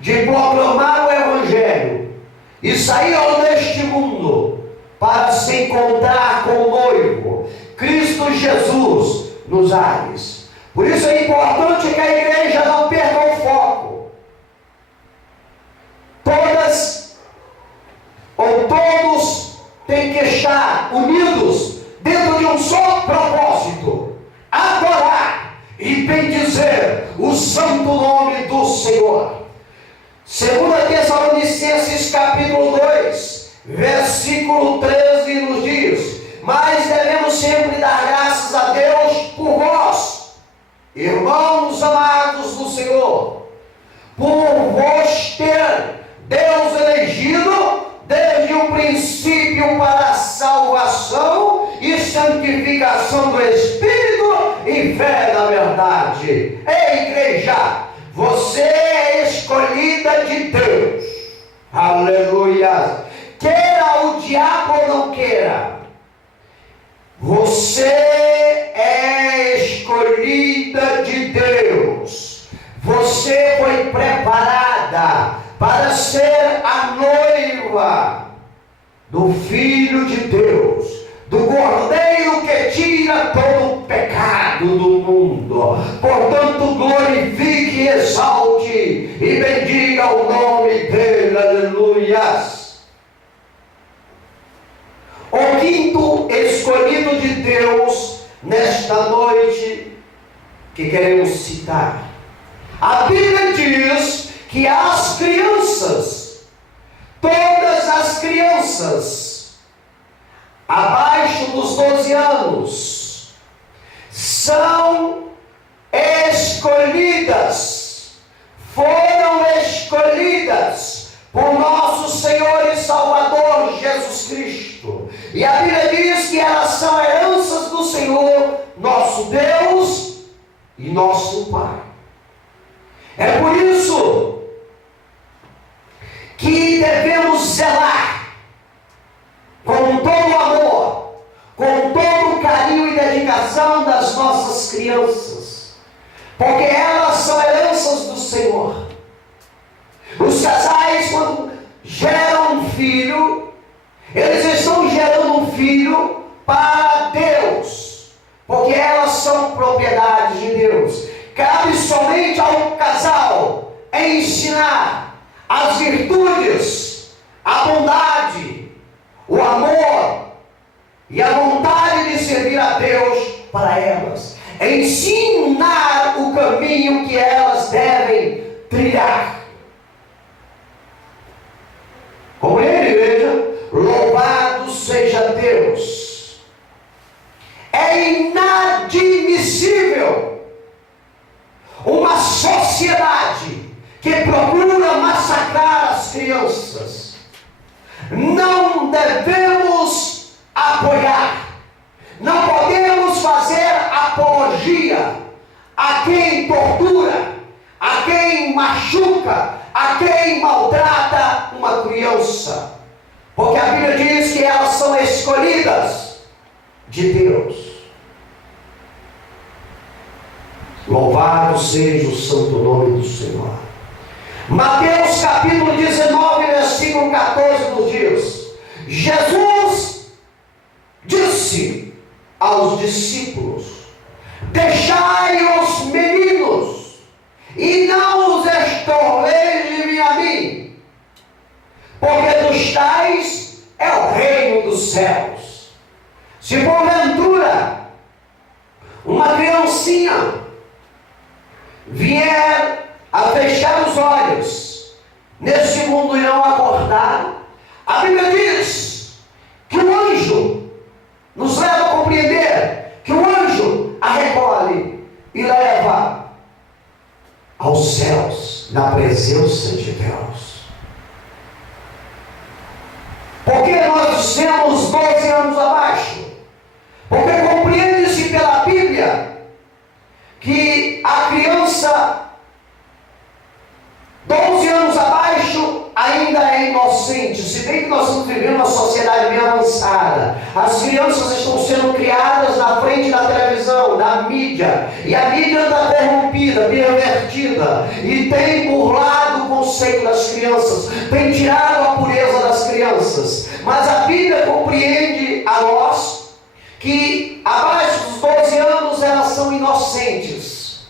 de proclamar o Evangelho e sair deste mundo para se encontrar com o noivo, Cristo Jesus, nos ares. Por isso é importante que a igreja não perca o foco. Todas ou todos têm que estar unidos dentro de um só propósito: adorar e bendizer o santo nome do Senhor. 2 Tessalonicenses capítulo 2, versículo 13 nos diz: mas devemos sempre dar graças a Deus por vós, irmãos amados do Senhor, por vos ter Deus elegido desde o princípio para a salvação e santificação do Espírito e fé na verdade. Ei, igreja, você é escolhida de Deus. Aleluia! Queira o diabo ou não queira, você é escolhida de Deus. Você foi preparada para ser a noiva do Filho de Deus, do Cordeiro que tira todo o pecado do mundo. Portanto, glorifique Glorifique ao nome dele, aleluias. O quinto escolhido de Deus nesta noite que queremos citar. A Bíblia diz que as crianças, todas as crianças abaixo dos 12 anos, são escolhidas, foram escolhidas por nosso Senhor e Salvador Jesus Cristo. E a Bíblia diz que elas são heranças do Senhor, nosso Deus e nosso Pai. É por isso que devemos zelar com todo o amor, com todo o carinho e dedicação das nossas crianças, porque elas são heranças do Senhor. Os casais, quando geram um filho, eles estão gerando um filho para Deus, porque elas são propriedade de Deus. Cabe somente ao casal ensinar as virtudes, a bondade, o amor e a vontade de servir a Deus para elas. Ensinar o caminho que elas devem trilhar. Compreende, igreja? Louvado seja Deus. É inadmissível uma sociedade que procura massacrar as crianças. Não devemos apoiar, não podemos fazer apologia a quem tortura, a quem machuca, a quem maltrata uma criança, porque a Bíblia diz que elas são escolhidas de Deus. Louvado seja o santo nome do Senhor. Mateus capítulo 19, versículo 14 nos diz: Jesus disse aos discípulos: deixai os meninos e não os estorveis de vir a mim, porque dos tais é o reino dos céus. Se porventura uma criancinha vier a fechar os olhos nesse mundo e não acordar, a Bíblia diz que o anjo nos leva a compreender que o anjo a recolhe e leva aos céus, na presença de Deus. Por que nós dizemos 12 anos abaixo? Porque compreende-se pela Bíblia que a criança 12 anos abaixo ainda é inocente, se bem que nós estamos vivendo uma sociedade bem avançada. As crianças estão sendo criadas na frente da televisão, da mídia, e a mídia está corrompida, pervertida, e tem burlado o conceito das crianças, tem tirado a pureza das crianças. Mas a Bíblia compreende a nós que abaixo dos 12 anos elas são inocentes,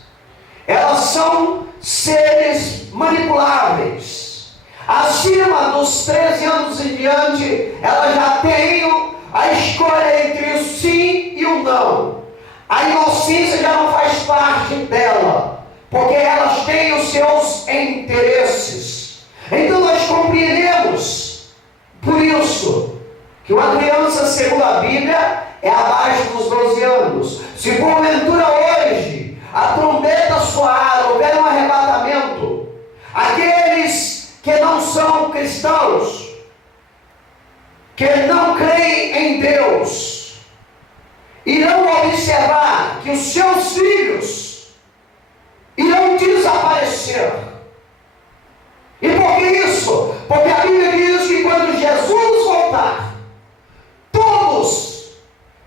elas são seres manipuláveis. Acima dos 13 anos em diante, elas já têm a escolha entre o sim e o não. A inocência já não faz parte dela, porque elas têm os seus interesses. Então nós compreendemos, por isso, que uma criança, segundo a Bíblia, é abaixo dos 12 anos. Se porventura hoje a trombeta soar, houver um arrebatamento, aqueles que não são cristãos, que não creem em Deus, irão observar que os seus filhos irão desaparecer. E por que isso? Porque a Bíblia diz que quando Jesus voltar, todos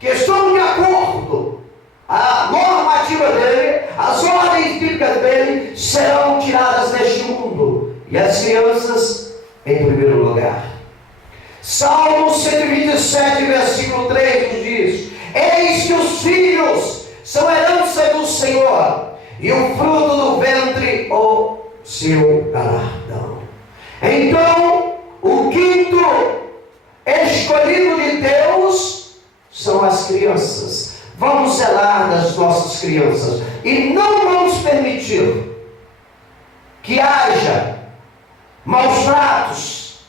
que estão de acordo a normativa dele, as ordens bíblicas dele, serão tiradas deste mundo, e as crianças em primeiro lugar. Salmo 127, versículo 3 nos diz: eis que os filhos são herança do Senhor, e o fruto do ventre o seu galardão. Então, o quinto escolhido de Deus são as crianças. Vamos zelar das nossas crianças e não vamos permitir que haja maus tratos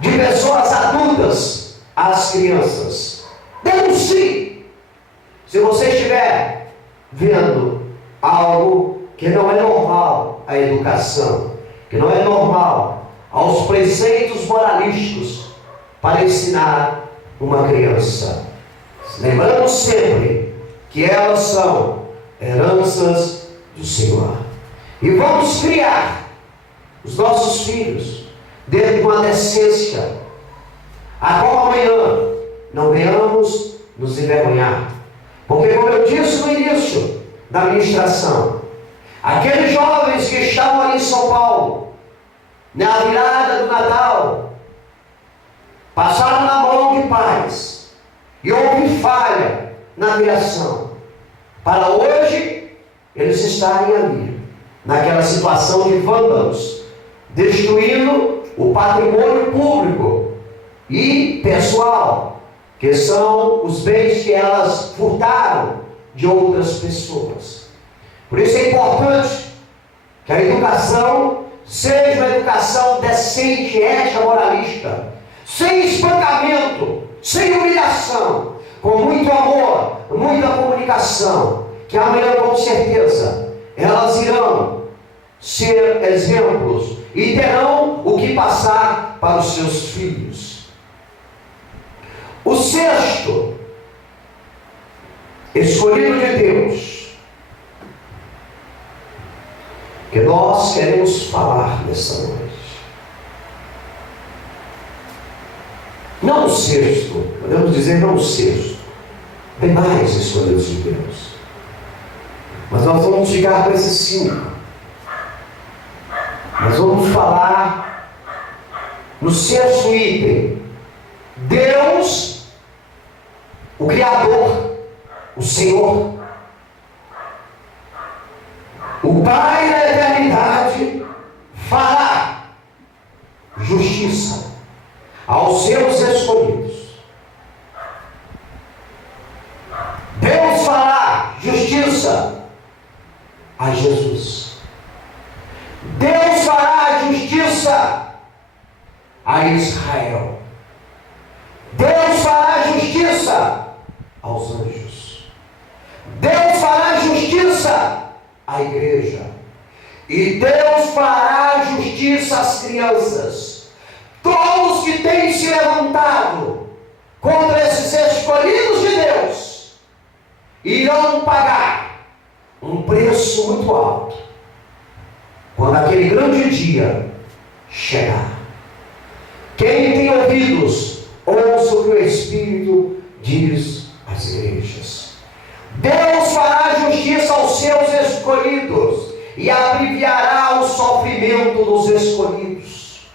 de pessoas adultas às crianças. Denuncie. Se você estiver vendo algo que não é normal à educação, que não é normal aos preceitos moralísticos para ensinar uma criança, lembrando sempre que elas são heranças do Senhor. E vamos criar os nossos filhos dentro de uma decência, a qual amanhã não venhamos nos envergonhar. Porque, como eu disse no início da ministração, aqueles jovens que estavam ali em São Paulo, na virada do Natal, passaram na mão de pais e houve falha na criação, para hoje eles estarem ali, naquela situação de vândalos, destruindo o patrimônio público e pessoal, que são os bens que elas furtaram de outras pessoas. Por isso é importante que a educação seja uma educação decente, ética, moralista, sem espancamento, sem humilhação, com muito amor, muita comunicação, que amanhã com certeza elas irão ser exemplos e terão o que passar para os seus filhos. O sexto escolhido de Deus que nós queremos falar nessa noite, não o sexto, podemos dizer não o sexto, tem mais escolhidos de Deus, mas nós vamos ficar com esses 5. Nós vamos falar no sexto item: Deus, o Criador, o Senhor, o Pai da eternidade, fará justiça aos seus escolhidos. Deus fará justiça a Jesus. Deus fará justiça a Israel. Deus fará justiça aos anjos. Deus fará justiça à igreja. E Deus fará justiça às crianças. Todos que têm se levantado contra esses escolhidos de Deus irão pagar um preço muito alto quando aquele grande dia chegar. Quem tem ouvidos, ouça o que o Espírito diz às igrejas. Deus fará justiça aos seus escolhidos e abreviará o sofrimento dos escolhidos.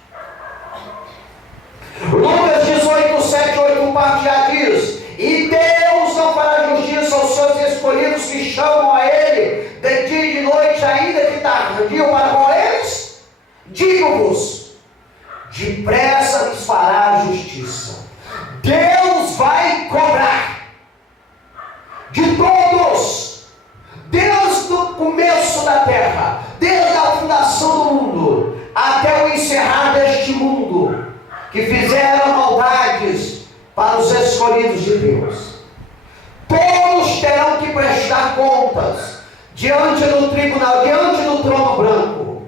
Lucas 18, 7, 8 parte já diz: e Deus não fará justiça aos seus escolhidos que chamam a Ele de dia e de noite, ainda que tardio para com eles? Digo-vos, depressa lhes fará justiça. Deus vai cobrar de todos, desde o começo da terra, desde a fundação do mundo, até o encerrar deste mundo, que fizeram maldades para os escolhidos de Deus. Todos terão que prestar contas diante do tribunal, diante do trono branco.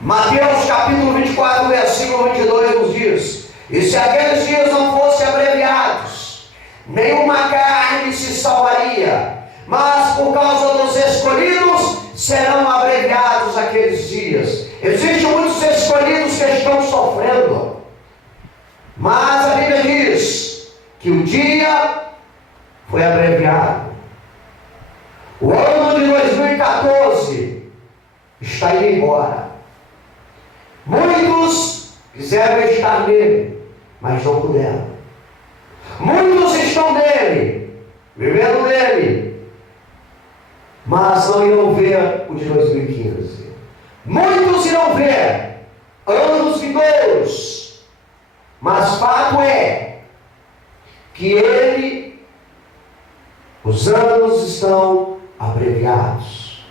Mateus capítulo 24, versículo 22 nos diz: e se aqueles dias não fossem abreviados, nenhuma carne se salvaria, mas por causa dos escolhidos serão abreviados aqueles dias. Existem muitos escolhidos que estão sofrendo, mas a Bíblia diz que o dia foi abreviado. O ano de 2014 está indo embora. Muitos quiseram estar nele, mas não puderam. Muitos estão nele, vivendo nele, mas não irão ver o de 2015. Muitos irão ver anos vindouros, mas fato é que os anos estão abreviados.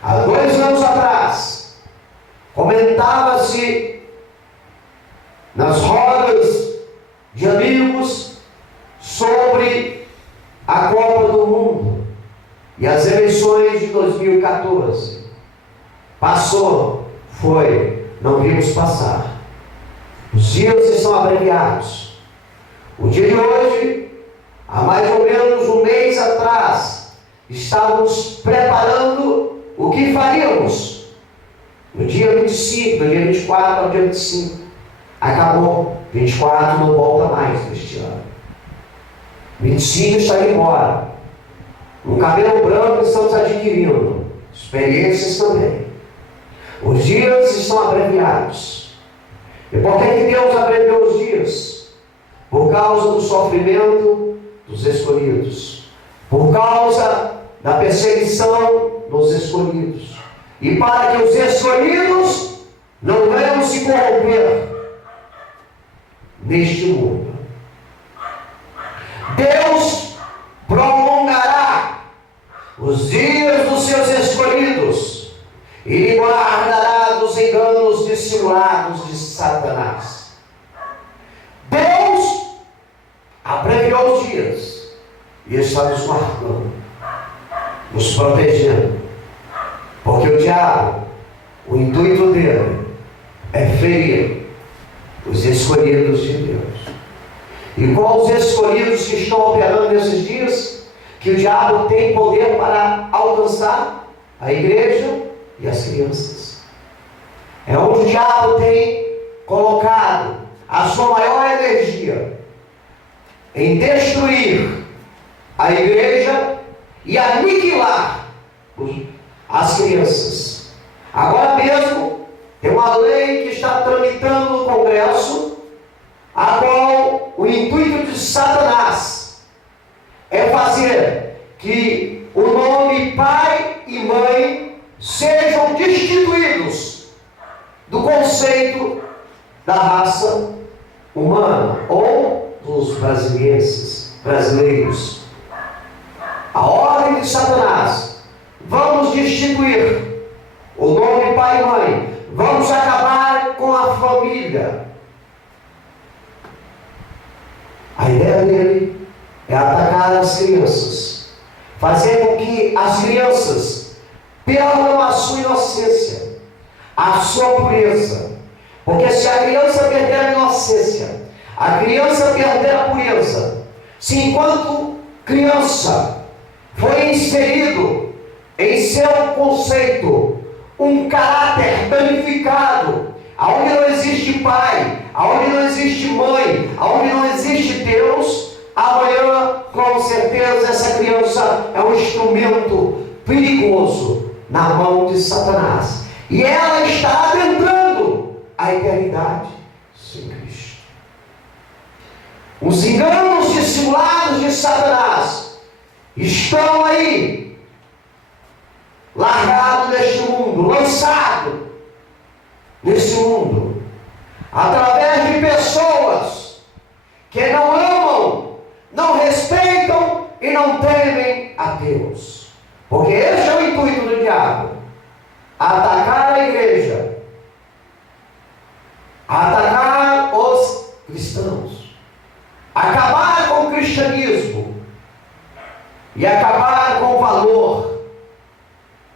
Há 2 anos atrás, comentava-se nas rodas de amigos sobre a Copa do Mundo e as eleições de 2014. Passou, foi, não vimos passar. Os dias estão abreviados. O dia de hoje, há mais ou menos um mês atrás, estávamos preparando o que faríamos no dia 25, do dia 24 ao dia 25. Acabou. 24 não volta mais neste ano. 25 está indo embora. Um cabelo branco estamos adquirindo. Experiências também. Os dias estão abreviados. E por que Deus abreviou os dias? Por causa do sofrimento dos escolhidos. Por causa da perseguição dos escolhidos. E para que os escolhidos não venham se corromper neste mundo. Deus prolongará os dias dos seus escolhidos e guardará dos enganos dissimulados de Satanás. Deus abreviou os dias e está nos guardando, nos protegendo, porque o diabo, o intuito dele é ferir os escolhidos de Deus. E qual os escolhidos que estão operando nesses dias, que o diabo tem poder para alcançar? A igreja e as crianças. É onde o diabo tem colocado a sua maior energia, em destruir a igreja e aniquilar as crianças. Agora mesmo tem uma lei que está tramitando no Congresso, a qual o intuito de Satanás é fazer que o nome pai e mãe sejam destituídos do conceito da raça humana ou dos brasileiros. A ordem de Satanás: vamos destituir o nome pai e mãe, vamos acabar com a família. A ideia dele é atacar as crianças, fazer com que as crianças perdam a sua inocência, a sua pureza. Porque se a criança perder a inocência, a criança perder a pureza, se enquanto criança foi inserido em seu conceito um caráter danificado, aonde não existe pai, aonde não existe mãe, aonde não existe Deus, amanhã, com certeza, essa criança é um instrumento perigoso na mão de Satanás. E ela está adentrando a eternidade sem Cristo. Os enganos dissimulados de Satanás estão aí, largado neste mundo, lançado nesse mundo, através de pessoas que não amam, não respeitam e não temem a Deus. Porque esse é o intuito do diabo: atacar a igreja, atacar os cristãos, acabar com o cristianismo e acabar com o valor,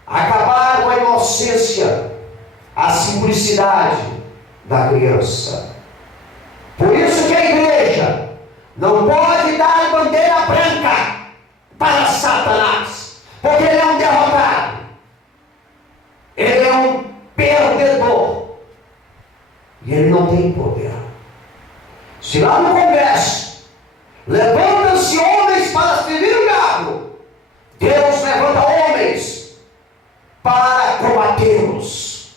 acabar com a inocência, a simplicidade da criança. Por isso que a igreja não pode dar bandeira branca para Satanás, porque ele é um derrotado, ele é um perdedor e ele não tem poder. Se lá no Congresso levantam-se homens para servir o diabo, Deus levanta homens para combatê-los.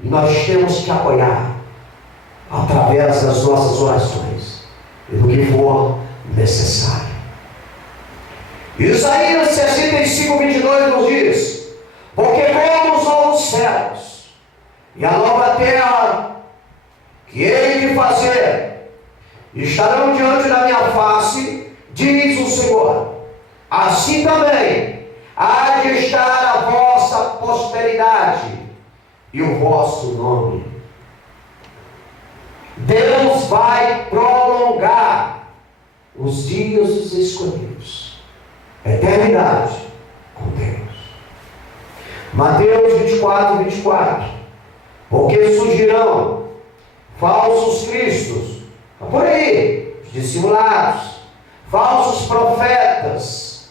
E nós temos que apoiar através das nossas orações e do que for necessário. Isaías 65, 24. e a nova terra que hei de fazer estarão diante da minha face, diz o Senhor. Assim também há de estar a vossa posteridade e o vosso nome. Deus vai prolongar os dias dos escolhidos. Eternidade com Deus. Mateus 24, 24. Porque surgirão falsos cristos, por aí, os dissimulados, falsos profetas,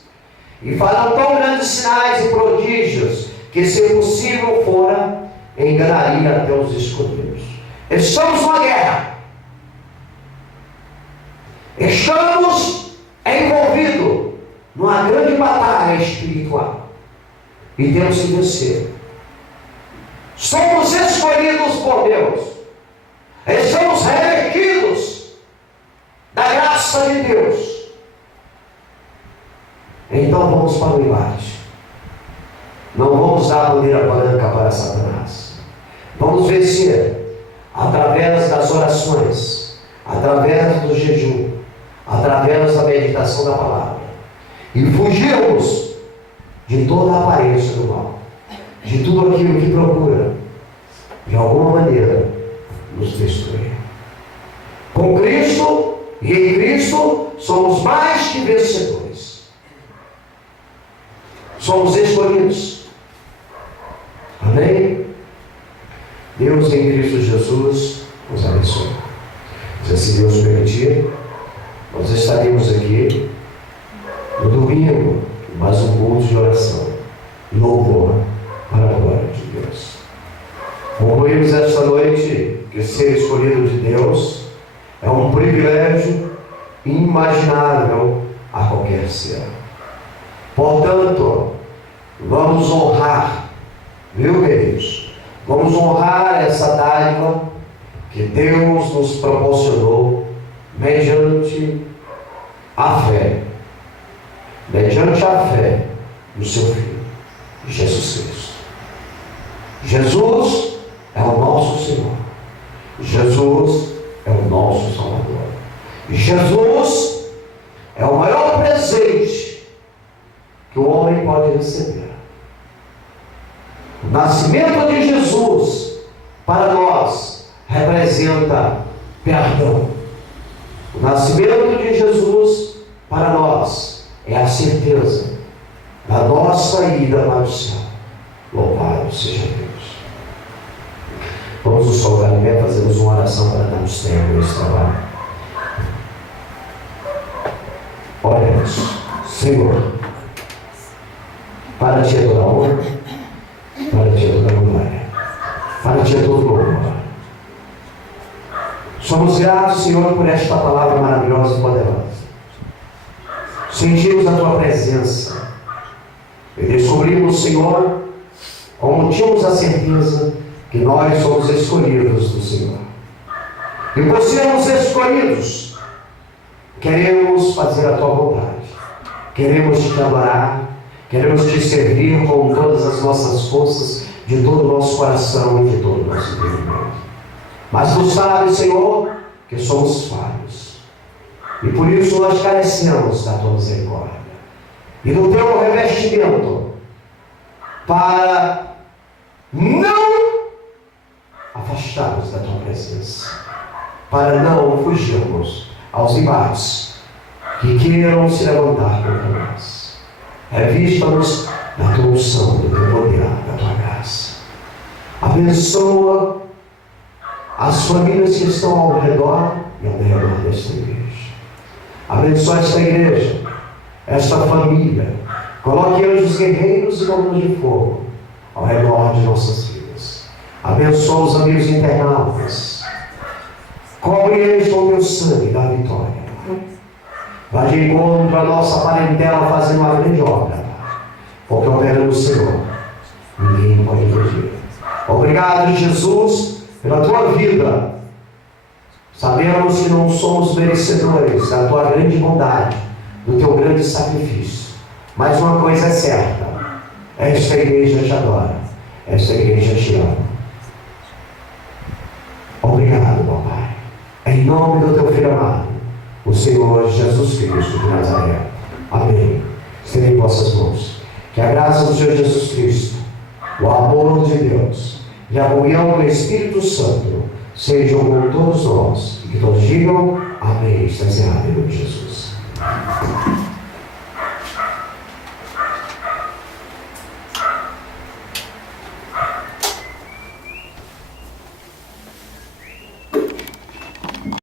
e farão tão grandes sinais e prodígios, que se possível fora, enganaria até os escolhidos. Estamos numa guerra. Estamos envolvidos numa grande batalha espiritual. E temos que vencer. Somos escolhidos por Deus. Estamos revestidos da graça de Deus. Então vamos para o embate. Não vamos dar a bandeira branca para Satanás. Vamos vencer através das orações, através do jejum, através da meditação da palavra. E fugirmos de toda a aparência do mal, de tudo aquilo que procura, de alguma maneira, nos destruir. Com Cristo e em Cristo somos mais que vencedores. Somos escolhidos. Amém? Deus em Cristo Jesus nos abençoe. Se Deus permitir, nós estaremos aqui no domingo, mais um culto de oração, louvor para a glória de Deus. Concluímos esta noite que ser escolhido de Deus é um privilégio inimaginável a qualquer ser. Portanto, vamos honrar, viu, queridos? Vamos honrar essa dádiva que Deus nos proporcionou mediante a fé. Mediante a fé no seu Filho, Jesus Cristo. Jesus é o nosso Senhor. Jesus é o nosso Salvador. E Jesus é o maior presente que o homem pode receber. O nascimento de Jesus para nós representa perdão. O nascimento de Jesus para nós é a certeza da nossa ida para o céu. Louvado seja Deus. Vamos nos colocar em pé, fazemos uma oração para darmos tempo nesse trabalho. Oremos. Senhor, para Ti é toda honra, para Ti é toda glória, para Ti é todo louvor. Somos gratos, Senhor, por esta palavra maravilhosa e poderosa. Sentimos a Tua presença e descobrimos, Senhor, como tínhamos a certeza que nós somos escolhidos do Senhor. E por sermos escolhidos, queremos fazer a Tua vontade. Queremos Te adorar, queremos Te servir com todas as nossas forças, de todo o nosso coração e de todo o nosso entendimento. Mas Tu sabes, Senhor, que somos falhos. E por isso nós carecemos da Tua misericórdia e do Teu revestimento para não afastarmos da Tua presença, para não fugirmos aos embates que queiram se levantar contra nós. Revista-nos da Tua unção, do Teu poder, da Tua graça. Abençoa as famílias que estão ao redor e ao redor desta igreja. Abençoa esta igreja, esta família. Coloque anjos guerreiros e coluna de fogo ao redor de nossas vidas. Abençoa os amigos internautas. Cobre eles com o Teu sangue da vitória. Vá de encontro à nossa parentela fazendo uma grande obra. Porque operando o Senhor, ninguém pode fugir. Obrigado, Jesus, pela Tua vida. Sabemos que não somos merecedores da Tua grande bondade, do Teu grande sacrifício. Mas uma coisa é certa: esta igreja Te adora, esta igreja Te ama. de Jesus Cristo de Nazaré. Amém. Estendem vossas mãos. Que a graça do Senhor Jesus Cristo, o amor de Deus e a comunhão do Espírito Santo sejam com todos nós. E que todos digam amém. Está encerrado em nome de Jesus.